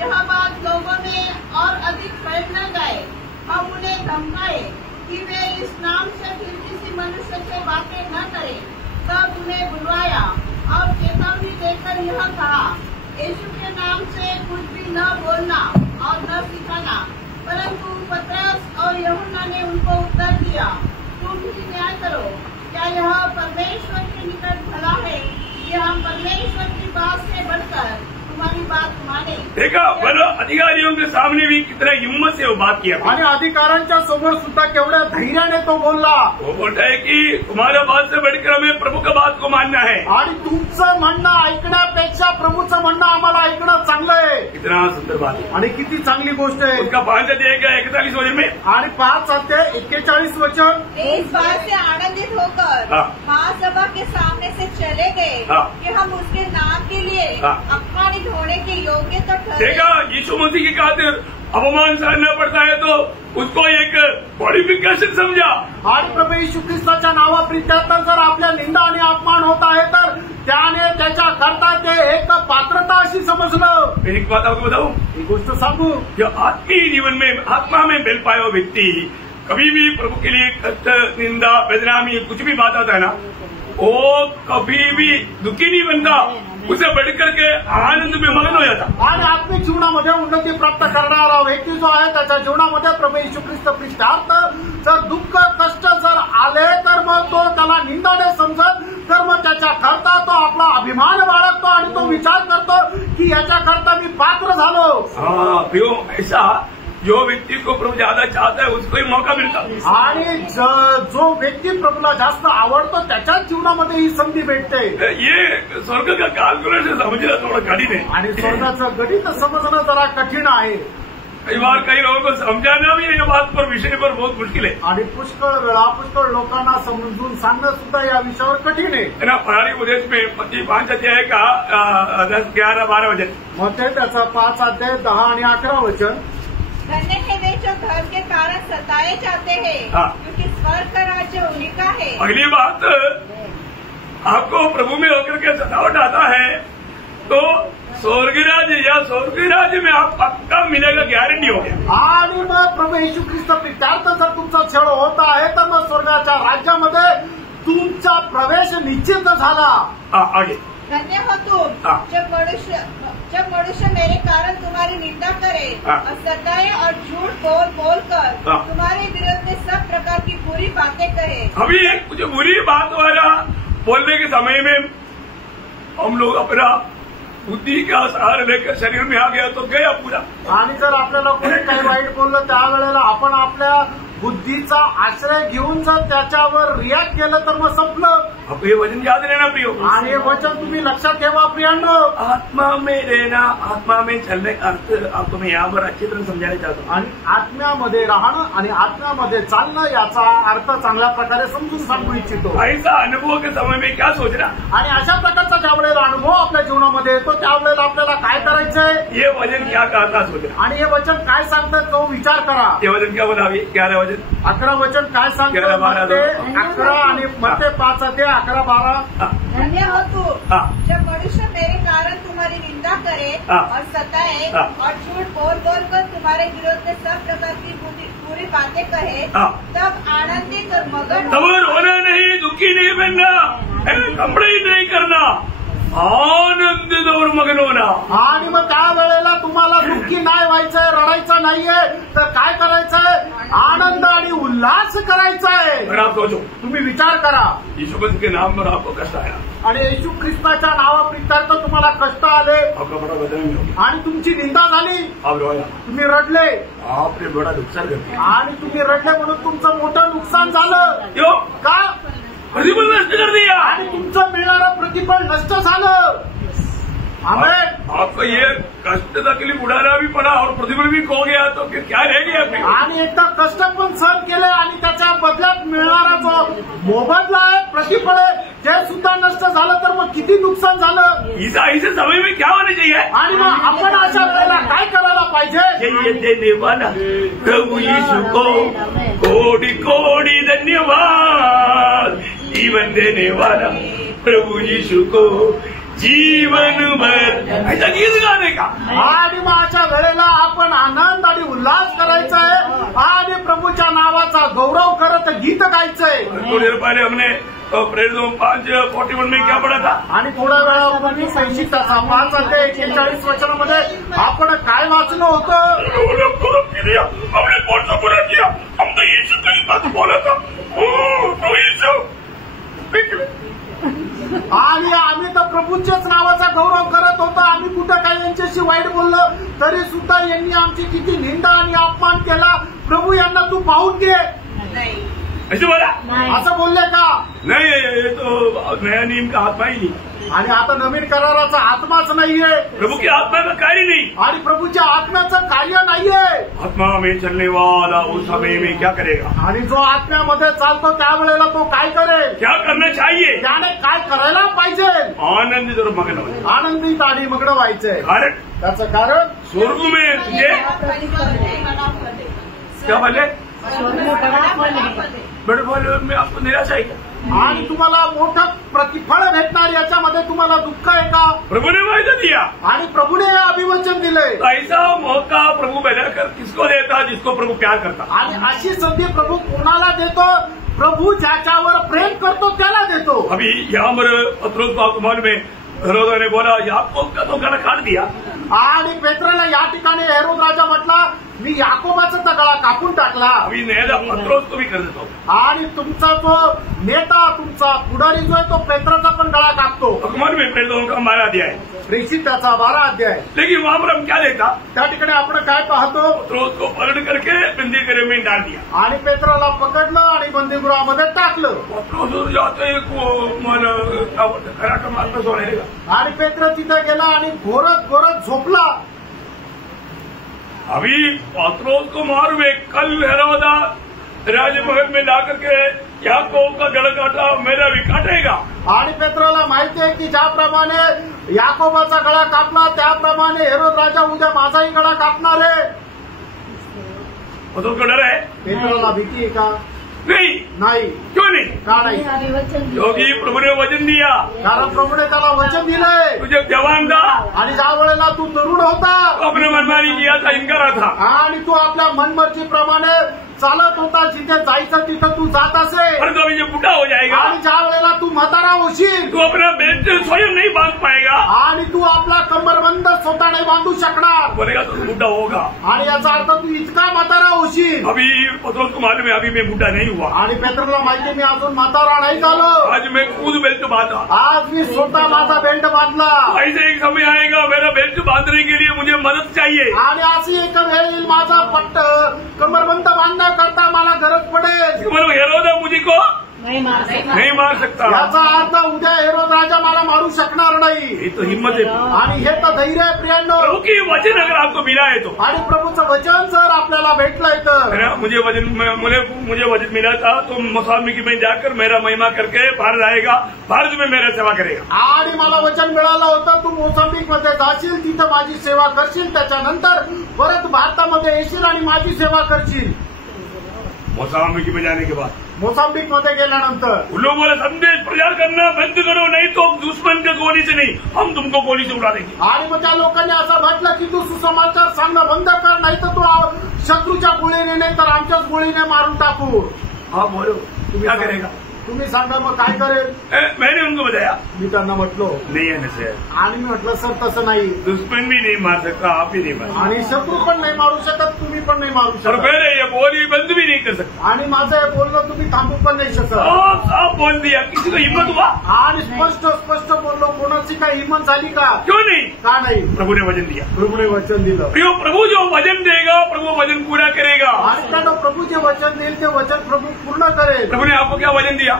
यह बात लोगों में और अधिक फैल न जाए, हम उन्हें धमकाए कि वे इस नाम से फिर किसी मनुष्य से बातें न करें। तब उन्हें बुलवाया और चेतावनी देकर यह कहा, यीशु के नाम से कुछ भी न बोलना और न सिखाना। परंतु पतरस और यूहन्ना ने उनको उत्तर दिया, तुम ही न्याय करो, क्या यह परमेश्वर के निकट भला है कि हम परमेश्वर की बात से बढ़कर तुम्हारी बात माने। देखा, बोलो अधिकारियों के सामने भी कितना हिम्मत से वो बात किया। आणि अधिकाऱ्यांच्या समोर सुद्धा केवढ्या धैर्याने तो बोलला। वो बोलता है कि तुम्हारा बात से बढ़कर हमें प्रभु का बात को मानना है। आणि तुमचं म्हणणं ऐकण्यापेक्षा प्रभूचं म्हणणं आम्हाला ऐकणं चांगलं आहे। कितना सुंदर बात है, आणि किती चांगली गोष्ट आहे। उसका 5 अध्याय का 41 वचन में, आणि 5 अध्याय 41 वचन। इस बात से आनंदित होकर महासभा के सामने से चले गए कि हम उसके नाम के लिए अपमानित होने के योग्य तो ठहरे। देखा, यीशु मसीह की खातिर अपमान सहना पड़ता है तो उसको एक क्वालिफिकेशन समझा। आणि प्रभू येशू ख्रिस्ताच्या नावाप्रित्यात जर आपल्या निंदा आणि अपमान होत आहे तर त्याने त्याच्याकरता ते एक पात्रता अशी समजलं। एक बात आपको बताऊं, ही गोष्ट सांगू, जो आत्मीय जीवन में आत्मा में मिल पाया हुआ व्यक्ति कभी भी प्रभु के लिए कष्ट, निंदा, बदनामी कुछ भी बात आता है ना, वो कभी भी दुखी नहीं बनता, उसे बढ़कर के आनंद में मगन हो जाता। आणि आत्मिक जीवनामध्ये उन्नती प्राप्त करणारा व्यक्ती जो आहे त्याच्या जीवनामध्ये प्रभू येशू ख्रिस्त प्रिष्ठार्थ जर दुःख कष्ट जर आले तर मग तो त्याला निंदाने समजत, तर मग त्याच्याकरता तो आपला अभिमान बाळगतो आणि तो विचार करतो की याच्याकरता मी पात्र झालो। हाँ, प्रियो, ऐसा जो व्यक्ति को प्रभु ज्यादा चाहता है उसको ही मौका मिलता। आणि जो व्यक्ती प्रभूला जास्त आवडतो त्याच्याच जीवनामध्ये ही संधी भेटते। ये स्वर्ग का कैलकुलेशन समझना थोड़ा कठिन है, आणि स्वर्गाचं गणित समजणं जरा कठीण आहे। कई बार कई लोगों को समझाना भी ये बात पर विषय पर बहुत मुश्किल है। आणि पुष्कळ वेळा पुष्कळ लोकांना समजून सांगणं सुद्धा या विषयावर कठीण आहे। ना, फरारी उपदेश में 5 अध्याय का 10, 11, 12 वचन, मग ते त्याचा 5 अध्याय 10 आणि 11 वचन। धन्य है वे जो धर्म के कारण सताए जाते हैं, क्योंकि स्वर्ग का राज्य उन्हीं का है। पहली बात, आपको प्रभु में होकर के सतावट आता है तो स्वर्गराज या स्वर्गराज में आप पक्का मिलेगा, गारंटी हो गया। आणि मग प्रभू येशू ख्रिस्त प्रित्यार्थ जर तुमचा छळ होत आहे तर मग स्वर्गाच्या राज्यामध्ये तुमचा प्रवेश निश्चित झाला। आगे, धन्य हो तुम जब मनुष्य मेरे कारण तुम्हारी निंदा करे और सताए और झूठ बोल कर तुम्हारे विरुद्ध में सब प्रकार की बुरी बातें करे। अभी एक कुछ बुरी बात वाला बोलने के समय में हम लोग अपना बुद्धि का सहारा लेकर शरीर में आ गया तो गया पूरा। आणि जर आपल्याला कोणी काही वाईट बोललं त्यावेळेला आपण आपल्या बुद्धीचा आश्रय घेऊन जर त्याच्यावर रिॲक्ट केलं तर मग संपलं। अब ये वचन याद रहना प्रियो, आणि हे वचन तुम्ही लक्षात ठेवा प्रियांनो। आत्मा में रहना, आत्मा में चलने का अर्थ आपको मैं यहाँ पर अच्छी तरह समझाना चाहता हूँ। आणि आत्म्यामध्ये राहणं आणि आत्म्यामध्ये चालणं याचा अर्थ चांगल्या प्रकारे समजून सांगू इच्छितो। ऐसा अनुभव के समय में क्या सोचना, आणि अशा प्रकारचा ज्यावेळेला अनुभव आपल्या जीवनामध्ये येतो त्यावेळेला आपल्याला काय करायचंय, ये वचन क्या कहता सोचना। आणि हे वचन काय सांगतं तो विचार करा। ये वचन क्या बोला अभी, 11 वचन, 11 वचन काय सांगतं, 11, 12, मत्ते 11 आणि मत्ते 5 अध्याय 11, 12। धन्य हो तू हाँ। जब मनुष्य मेरे कारण तुम्हारी निंदा करे हाँ। और सताए हाँ। और झूठ बोल बोल कर तुम्हारे विरोध में सब प्रकार की बुरी बातें कहे, हाँ। तब आनंदित और मगन तब रोना नहीं, दुखी नहीं बनना, कंपनी नहीं करना, आनंदित और मगन होना. आणि मग त्यावेळेला तुम्हाला दुःखी नाही व्हायचंय, रडायचं नाहीये, तर काय करायचंय? आनंद आणि उल्हास करायचा आहे. और आप सोचो, तुम्ही विचार करा, यीशु मसीह के नाम पर आपको कष्ट आया, आणि येशू ख्रिस्ताच्या नावाप्रित्यार्थ तुम्हाला कष्ट आले आपका बड़ा बदनामी हो गया, आणि तुमची निंदा झाली, आप रोया, तुम्ही रडले आपने बड़ा नुकसान कर दिया. आणि तुम्ही रडले म्हणून तुमचं मोठं नुकसान झालं. क्यों? का? प्रतिफल नष्ट कर दिया. आणि तुमचं मिळणारं प्रतिफल नष्ट झालं. आमेन. आपको ये कष्ट तकलीफ उड़ाना भी पड़ा और प्रतिफल भी खो गया, तो फिर क्या रह गया फिर? आणि एकदा कष्ट पण सहन केले आणि त्याच्या बदल्यात मिळणारा जो मोबदला आहे, प्रतिफळ आहे, ते सुद्धा नष्ट झालं, तर मग किती नुकसान झालं. ऐसे समय में क्या होना चाहिए? आणि मग आपण अशा वेळेला काय करायला पाहिजे? ये देने वाला प्रभु यीशु को कोटि कोटि धन्यवाद. जीवन देने वाला प्रभु यीशु को जीवन भर, ऐसा गीत गाने का. आणि मग अशा वेळेला आपण आनंद आणि उल्हास करायचा आहे आणि प्रभूच्या नावाचा गौरव करत गीत गायचंय. थोड़ी देर पहले हमने प्रेरितों 5:41 में क्या पढ़ा था? आणि थोड्या वेळापूर्वी 5:41 वचनामध्ये आपण काय वाचलं होतं? हमने कौन सा बुरा किया? हम तो यीशु का ही बात बोला था. तो यीशु आणि आम्ही तर प्रभूच्याच नावाचा गौरव करत होतो. आम्ही कुठं काय यांच्याशी वाईट बोललो तरी सुद्धा यांनी आमची किती निंदा आणि अपमान केला. प्रभू यांना तू पाहून घे. ऐसे बोला? असं बोलले का? नहीं, ये तो नया नियम का आत्मा ही नहीं. आणि आता नवीन कराराचा आत्माच नाहीये. प्रभु की आत्मा का कार्य नहीं. आणि प्रभूच्या आत्म्याचं कार्य नाहीये. आत्मा में चलने वाला उस समय में क्या करेगा? आणि जो आत्म्यामध्ये चालतो त्यावेळेला तो काय करेल? क्या करना चाहिए? त्याने काय करायला पाहिजे? आनंदित और मगन होना. आनंदित आणि मग्न व्हायचंय. कारण त्याचं कारण स्वर्ग में तुझे क्या बोले? बड़े फल में आपको निराशा है क्या? आणि तुम्हाला मोठं प्रतिफळ भेटणार याच्यामध्ये तुम्हाला दुःख आहे का? प्रभु ने वायदा दिया. आणि प्रभूने हे अभिवचन दिलंय. ऐसा मौका प्रभु पैदा कर किसको देता? जिसको प्रभु प्यार करता. आणि अशी संधी प्रभू कोणाला देतो? प्रभू ज्याच्यावर प्रेम करतो त्याला देतो. अभी यहाँ पर पत्रोस को आपको मालूम है, हेरोद ने बोला याकूब का तो गला काट दिया. आणि पेत्राला या ठिकाणी हेरोद राजा म्हटला, मी याकोबाचा तर गळा कापून टाकला. अभी नया पत्रोस को भी कर देता हूँ. आणि तुमचा जो नेता, तुमचा पुढारी जो आहे तो पेत्राचा पण गळा कापतो. अकमर में प्रेरितों का 12 अध्याय. प्रेषित त्याचा 12 अध्याय. लेकिन वहाँ पर हम क्या देखा? त्या ठिकाणी आपण काय पाहतो? पत्रोस को पकड़ करके बंदीगृह में डाल दिया. आणि पेत्राला पकडलं आणि बंदीगृहामध्ये टाकलं. पत्रोस जाते खराटा मारता सो रहेगा. आणि पेत्र तिथे गेला आणि घोरत घोरत झोपला. अभी पत्रोस को मारूंगे, कल हेरोदा राजमहल में ला करके याकूब का गला काटा, मेरा भी काटेगा. आणि पेत्राला माहिती आहे की ज्याप्रमाणे याकोबाचा गळा कापला त्याप्रमाणे हेरोद राजा उद्या माझाही गळा कापणार आहे. पत्रोस को डर है? पेत्राला भीती आहे का? नहीं. नाही. क्यों नहीं? का नाही? क्योंकि प्रभु ने वचन दिया. कारण प्रभूने त्याला वचन दिलंय. तुझे जवान था, आणि ज्या वेळेला तू तरुण होता अपने मनमानी किया था, इनकारा था. आणि तू आपल्या मनमर्जीप्रमाणे चालत होता, जिथे जायचं तिथं तू जात असे. परंतु अभी जब बुढ़ा हो जाएगा, आणि ज्या वेळेला तू म्हातारा होशील, तू अपना बेल्ट स्वयं नहीं बांध पाएगा. आणि तू आपला कंबरबंद स्वतः नाही बांधू शकणार. बोलेगा तो बुढ़ा होगा. आणि याचा अर्थ तू इतका म्हातारा होशील. अभी पत्रोस को मालूम है, अभी मैं बुढ़ा नहीं हुआ. आणि पेत्रला माहिती मी अजून म्हातारा नाही झालो. आज मैं खुद बेल्ट बांधा. आज मी स्वतः माझा बेल्ट बांधला. ऐसे एक समय आएगा, मेरा बेल्ट बांधने के लिए मुझे मदद चाहिए. आणि अशी एक वेळ येईल, माझा पट्ट कंबरबंद बांधण्याकरता मला गरज पडेल. मतलब हेरोदा मुझे को नहीं मार सकता. याचा अर्थ उद्या हेरोद राजा मला मारू शकणार नाही. ये तो हिम्मत है. आणि हे तर धैर्य आहे प्रियांनो. प्रभु की वचन अगर आपको मिला है तो, आणि प्रभूचं वचन जर आपल्याला भेटलंय तर, मुझे वचन मिला था तो मोसाम्बिक में जाकर मेरा महिमा करके भारत आएगा, भारत में मेरा सेवा करेगा. आणि मला वचन मिळालं होतं, तू मोसांबिक मध्ये जाशील, तिथं माझी सेवा करशील, त्याच्यानंतर परत भारतामध्ये येशील आणि माझी सेवा करशील. मोसाम्बिक में जाने के बाद मोसांबिक मध्ये गेल्यानंतर उन लोगों वाला संदेश प्रजा प्रचार करना बंद करो, नहीं तो दुश्मन के गोली से नहीं, हम तुमको गोली से उड़ा देंगे. आणि मग त्या लोकांनी असं म्हटलं की तू सुसमाचार सांगणं बंद कर, नाही तर तू शत्रूच्या गोळीने नाही तर आमच्याच गोळीने मारून टाकू. हाँ बोलो, तुम क्या करेगा? तुम्ही सांगा मग काय करेल. मैंने उनको बताया मी त्यांना म्हटलो नहीं है सर, आणि मी म्हटलं सर तसं नाही, दुश्मन भी नहीं मार सकता, आप भी नहीं मार सकता, आणि शत्रू पण नाही मारू शकत, तुम्ही पण नाही मारू और शकत, पहले ये गोली बंद भी नहीं कर सकता. आणि माझं हे बोलणं तुम्ही थांबू पण नाही शकत. आप बोल दिया, किसी को हिम्मत हुआ? आणि स्पष्ट बोललो. कोणाची काय हिंमत झाली का? क्यों नहीं? का नाही? प्रभु ने वचन दिया. प्रभूने वचन दिलं. प्रियो, प्रभु जो वचन देगा प्रभु वचन पूरा करेगा. आणि त्यानं प्रभू जे वचन देईल ते वचन प्रभू पूर्ण करेल. प्रभु ने आपको क्या वचन दिया?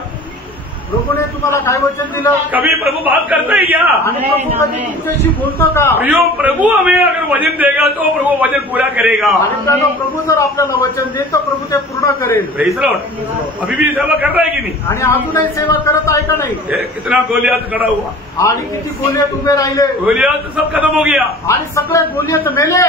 प्रभूने तुम्हाला काय वचन दिलं? कभी प्रभु बात करते ही क्या? आणि प्रभू कधी तुमच्याशी बोलतो का? प्रियो, प्रभु हमें अगर वचन देगा तो प्रभु वचन पूरा करेगा. आणि त्यानं प्रभू जर आपल्याला वचन देईल तर प्रभू ते पूर्ण करेल. Praise Lord. अभी भी सेवा कर रहा है कि नहीं? आणि अजूनही सेवा करत आहे का नाही? ये कितना गोलियात खड़ा हुआ, आणि किती गोलियत उभे राहिले, गोलियात सब खत्म हो गया. आणि सगळे गोलियत मेले.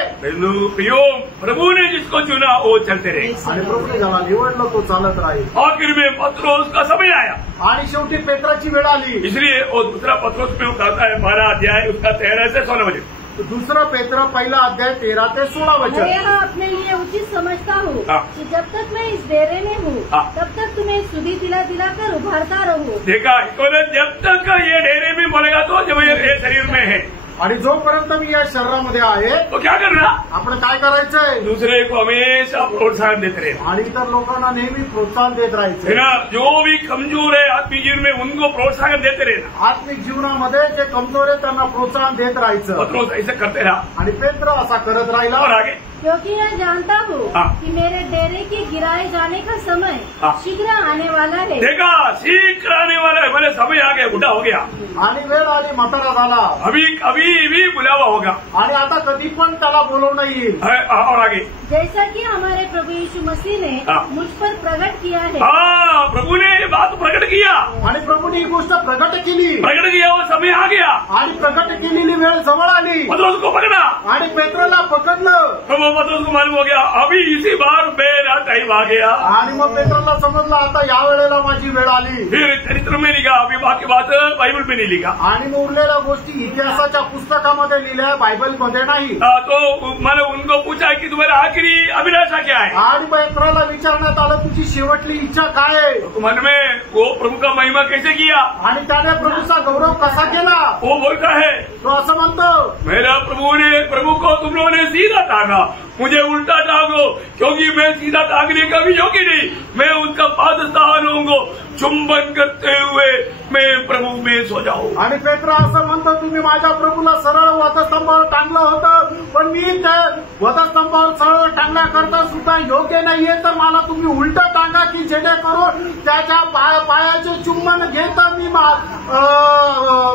प्रियो, प्रभु ने जिसको चुना वो चलते रहे. आणि प्रभूने ज्याला निवडलं तो चालत राहील. आखिर में पत्रोस का समय आया, आणि शेवटी पेत्राची वेळ आली. इसलिए वो दूसरा पत्रोस में कहता है 12 अध्याय उसका 13 से 16 वचन. दूसरा पेत्र पहिला अध्याय 13 ते 16 मैं वचन. यह अपने लिए उचित समझता हूँ हाँ। कि जब तक मैं इस डेरे में हूँ हाँ। तब तक तुम्हें सुधी दिलाकर उभारता रहूँ. देखा, इन्होंने जब तक ये डेरे में बोलेगा तो जब ये शरीर में है आणि जोपर्यंत मी या शरीरामध्ये आहे तो क्या करना? आपण काय करायचंय? दूसरे को हमेशा प्रोत्साहन देते रहे. आणि इतर लोकांना नेहमी प्रोत्साहन देत है राहायचं. ना, जो भी कमजोर है आत्मिक जीवन में उनको प्रोत्साहन देते रहना. आत्मिक जीवनामध्ये जे कमजोर आहे त्यांना प्रोत्साहन देत राहायचं. पत्रोस ऐसे करते रहा. आणि पेत्र असा करत और राहिला. आगे क्योंकि मैं जानता हूँ हाँ। कि मेरे डेरे के गिराए जाने का समय हाँ। शीघ्र आने वाला है. देखा, शीघ्र आने वाला है, मैंने समय आ गया, बुढ़ा हो गया, आणि वेळ आली, म्हातारा झाला. अभी कभी भी बुलावा होगा. आणि आता कधी पण त्याला बोलवणं येईल. और आगे जैसा कि हमारे प्रभु यीशु मसीह ने हाँ। मुझ पर प्रकट किया है. हाँ, प्रभु ने ये बात प्रकट किया, आणि प्रभूने ही गोष्ट प्रकट केली. प्रकट किया, वो समय आ गया. आणि प्रकट केलेली वेळ जवळ आली. पत्रोस को पकड़ा. आणि पेत्रला पकडलं. प्रभु पत्रोस को मालूम हो गया अभी इसी बार मेरा टाइम आ गया. आणि मग पेत्रला समजलं आता या वेळेला माझी वेळ आली. फिर चरित्र में लिखा, अभी बाकी बात बाइबल में नहीं लिखा. आणि मग उरलेल्या गोष्टी इतिहासाच्या पुस्तकामध्ये लिहिल्या, बायबलमध्ये नाही. तो मैंने उनको पूछा कि तुम्हारा आखिरी अभिलाषा क्या है? आणि पेत्राला विचारण्यात आलं तुझी शेवटली इच्छा काय आहे? तो मन में वो प्रभु का महिमा कैसे किया? आणि त्याने प्रभूचा गौरव कसा केला? वो बोलता है, तो असं म्हणतो मेरा प्रभु को तुम लोगों ने सीधा टांगा, मुझे उल्टा टांगो, क्योंकि मैं सीधा टांगने का भी योग्य नहीं. मैं उनका पादस्थानों को चुंबन करते हुए मैं प्रभु में सो जाऊं. आणि पेत्रा असं म्हणतो तुम्ही माझ्या प्रभूला सरळ वधस्तंभावर टांगलं होतं, पण मी त्या वधस्तंभावर सरळ टांगण्याकरता सुद्धा योग्य नाहीये, तर मला तुम्ही उलट टांगा की जेणेकरून त्याच्या पायाचे चुंबन घेता मी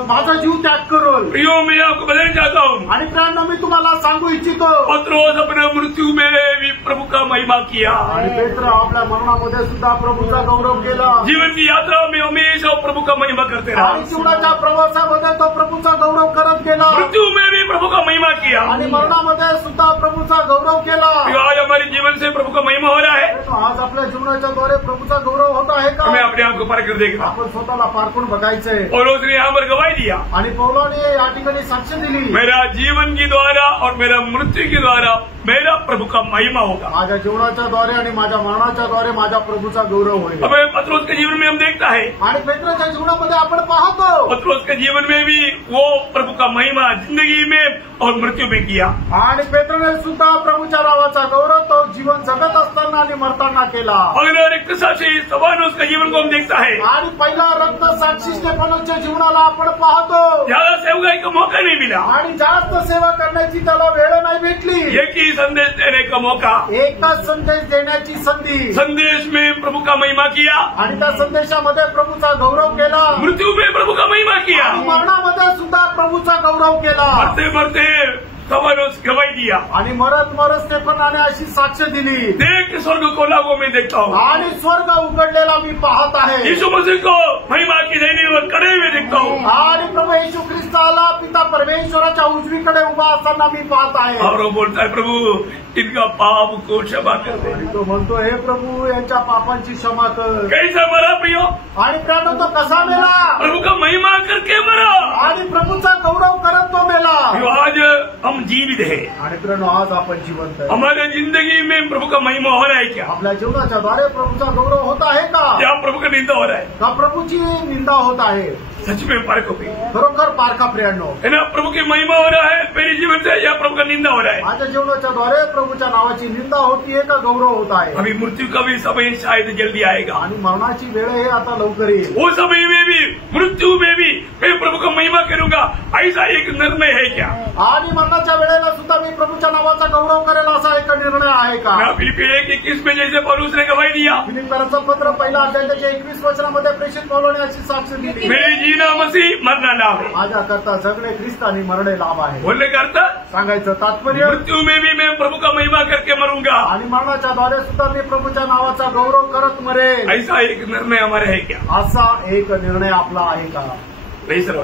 माझा जीव त्याग करून. प्रियो, मैं आपको बताना चाहता हूँ, आणि प्रियांनो मी तुम्हाला सांगू इच्छितो पत्रोस अपने मृत्यू में भी प्रभु का महिमा किया. आणि पेत्र आपल्या मरणामध्ये सुद्धा प्रभूचा गौरव केला. जीवन की यात्रा में हमेशा प्रभु का महिमा करते रहा. आणि जीवनाच्या प्रवासामध्ये तो प्रभूचा गौरव करत गेला. मृत्यू में भी प्रभु का महिमा किया. आणि मरणामध्ये सुद्धा प्रभूचा गौरव केला. प्रियो, आज हमारे जीवन से प्रभु का महिमा हो रहा है. आज आपल्या जीवनाच्या द्वारे प्रभूचा गौरव होत आहे का? हमें अपने आप को परख कर देखना. आपण स्वतःला पारखून बघायचंय. और उसने यहाँ पर गवाही दिया, आणि पौलाने या ठिकाणी साक्ष दिली. मेरा जीवन के द्वारा और मेरा मृत्यू के द्वारा मेरा प्रभु का महिमा होगा. माझ्या जीवनाच्या द्वारे आणि माझ्या मरणाच्या द्वारे माझ्या प्रभूचा गौरव होईल. हमें पत्रोस के जीवन में हम देखता है, आणि पेत्राच्या जीवनामध्ये आपण पाहतो पत्रोस के जीवन में भी वो प्रभु का महिमा जिंदगी में और मृत्यू में किया. आणि पेत्राने सुद्धा प्रभूच्या नावाचा गौरव तो जीवन जगत असताना आणि मरताना केला. अगला रक्त साक्षी स्तेफानोस का जीवन को हम देखता है, आणि पहिला रक्त साक्षी स्तेफानोसच्या जीवनाला आपण पाहतो. ज्यादा सेवकाई का मौका नहीं मिला, आणि जास्त सेवा करण्याची त्याला वेळ नाही भेटली. एक ही संदेश देने का मौका, एकच संदेश देण्याची संधी. संदेश में प्रभु का महिमा किया, आणि त्या संदेशामध्ये प्रभूचा गौरव केला. मृत्यू में प्रभु का महिमा किया, आणि मरणामध्ये सुद्धा प्रभूचा गौरव केला. मरते मरते स्तेफानोस गवाही दिया. आणि मरत मरत स्तेफानाने अशी साक्ष दिली. देख स्वर्ग को लागो मैं देखता हूँ, आणि स्वर्ग उघडलेला मी पाहत आहे. यीशु मसीह को महिमा की देने और कड़े हुए देखता हूँ. आणि प्रभू येशू ख्रिस्त झाला पिता परमेश्वराच्या उजवीकडे उभा असताना मी पाहत आहे. और वो बोलता है प्रभु इनका पाप को क्षमा कर दे. आणि तो म्हणतो हे प्रभू यांच्या पापांची क्षमा कर. कैसा मरा प्रियो? आणि प्रियानो तो कसा मेला? प्रभु का महिमा करके मरा. आणि प्रभूचा गौरव करत तो मेला. आज हम जीवित है. आणि प्रियानो आज आपण जिवंत आहे. हमारे जिंदगी में प्रभु का महिमा हो रहा है क्या? आपल्या जीवनाच्या द्वारे प्रभूचा गौरव होत आहे का? क्या प्रभु का निंदा हो रहा है? का प्रभूची निंदा होत आहे? सच में पारखो भी खरोखर पारखा प्रियांनो. है ना. प्रभु की महिमा हो रहा है मेरे जीवन से या प्रभु का निंदा हो रहा है? माझ्या जीवनाच्या द्वारे प्रभूच्या नावाची निंदा होतीये का गौरव होत आहे? अभी मृत्यू का भी समय शायद जल्दी आएगा. आणि मरणाची वेळ हे आता लवकर येईल. वो समय में भी मृत्यू में भी मैं प्रभु का महिमा करूंगा ऐसा एक निर्णय है क्या? आणि मरणाच्या वेळेला सुद्धा मी प्रभूच्या नावाचा गौरव करेल असा एक निर्णय आहे का? फिलिप्पी 1:21 में जैसे पौलुस ने गवाही दिया, फिलिप्पियरांचं पत्र पहिला अध्याय त्याच्या 21 वचनामध्ये प्रेषित पौलाने अशी साक्ष दिली, मेरे जीना मसीह मरना लाभ है. माझ्या करता जगणे ख्रिस्त आणि मरणे लाभ आहे. बोलने का अर्थ सांगायचं तात्पर्य मृत्यू में भी मैं प्रभु का महिमा करके मरूंगा. आणि मरणाच्या द्वारे सुद्धा मी प्रभूच्या नावाचा गौरव करत मरेल. ऐसा एक निर्णय हमारे है क्या? असा एक निर्णय आपला आहे का? नहीं सर.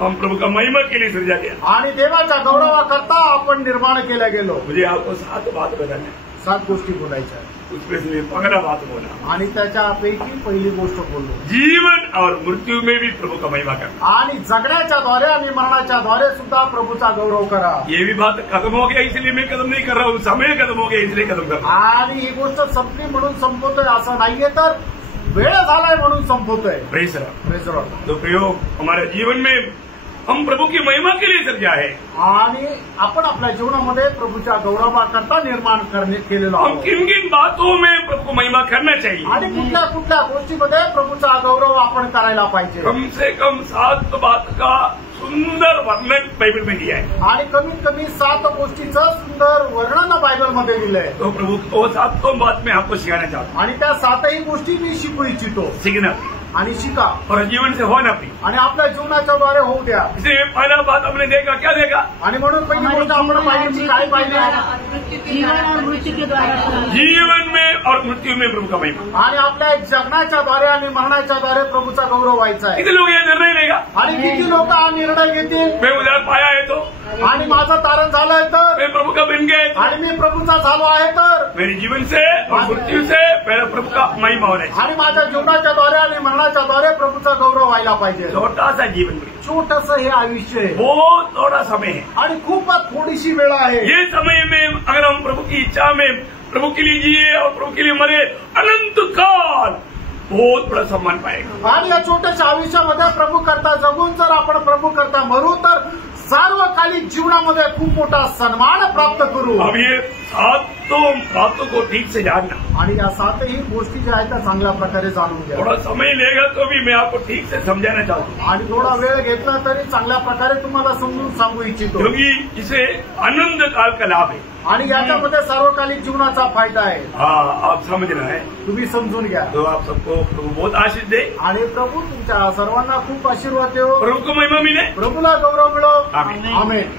हम प्रभु का महिमा के लिए सृजा गया. आणि देवाच्या गौरवाकरता आपण निर्माण केल्या गेलो. मुझे आपको 7 बात बताना है. 7 गोष्टी बोलायच्या आहेत. उसमें से पहला बात बोला आणि त्याच्यापैकी पहिली गोष्ट बोललो, जीवन और मृत्यू में भी प्रभु का महिमा करना. आणि जगण्याच्या द्वारे आणि मरणाच्या द्वारे सुद्धा प्रभूचा गौरव करा. ये भी बात खत्म हो गया इसलिए मैं कदम नहीं कर रहा हूँ. समय खत्म हो गया इसलिए कदम कर रहा हूँ. आणि ही गोष्ट संपली म्हणून संपवतोय असं नाहीये, तर वेळ झालाय म्हणून संपवतोय. Praise Lord. Praise Lord. तो प्रयोग हमारे जीवन में हम प्रभु की महिमा के लिए सृजा है. आणि आपण आपल्या जीवनामध्ये प्रभूच्या गौरवाकरता निर्माण केलेलो हम आहोत. किन किन बातों में प्रभु को महिमा करना चाहिए? आणि कुठल्या कुठल्या गोष्टीमध्ये प्रभूचा गौरव आपण करायला पाहिजे. कम से कम 7 बात का सुंदर वर्णन बाइबल में दिया है. आणि कमीत कमी 7 गोष्टीचं सुंदर वर्णन बायबलमध्ये दिलंय. तो प्रभु को 7 बात में आपको सिखाना चाहता हूँ. आणि त्या 7ही गोष्टी मी शिकू इच्छितो. सीखना आणि शिका और जीवन से होना भी. आणि आपल्या जीवनाच्या द्वारे होऊ द्या. इसलिए पहला बात हमने देखा, क्या देखा? आणि म्हणून पहिली गोष्ट आपण पाहिली, काय पाहिजे? जीवन और मृत्यु के द्वारा. जीवन में और मृत्यु में प्रभु का महिमा. आणि आपल्या जगण्याच्या द्वारे आणि मरणाच्या द्वारे प्रभूचा गौरव व्हायचा आहे. कितने लोग ये निर्णय लेगा? आणि किती लोक हा निर्णय घेतील? मैं उधार पाया है तो, आणि माझं तारण झालंय तर, मैं प्रभु का बन गया है तो, आणि मी प्रभूचा झालो आहे तर, मेरे जीवन से और मृत्यु से मेरा प्रभु का महिमा होना चाहिए. आणि माझ्या जीवनाच्या द्वारे आणि मरणाच्या द्वारे प्रभूचा गौरव व्हायला पाहिजे. छोटा सा जीवन, छोटंसं हे आयुष्य आहे. बहुत थोड़ा समय है. आणि खूप थोडीशी वेळ आहे. ये समय में अगर हम प्रभु की इच्छा में प्रभु के लिए जिए और प्रभु के लिए मरे, अनंत काल बहुत बड़ा सम्मान पाएगा. आणि या छोट्याशा आयुष्यामध्ये प्रभू करता जगून जर आपण प्रभू करता मरू तर सार्वकालिक जीवनामध्ये खूप मोठा सन्मान प्राप्त करू. अब ये 7 बातों को ठीक से जानना. आणि या 7ही गोष्टी ज्या आहेत त्या चांगल्या प्रकारे जाणून घ्या. थोड़ा समय लेगा तो भी मैं आपको ठीक से समझाना चाहता हूँ. आणि थोडा वेळ घेतला तरी चांगल्या प्रकारे तुम्हाला समजून सांगू इच्छितो. क्योंकि इसे आनंद काल का लाभ है. आणि याच्यामध्ये सार्वकालिक जीवनाचा फायदा आहे. हाँ, आप समझना है. तुम्ही समजून घ्या. तो आप सबको प्रभु बहुत आशीष दे. आणि प्रभू तुमच्या सर्वांना खूप आशीर्वाद देव. प्रभु को महिमा मिले. प्रभूला गौरव मिळो. आमीन. आमेन.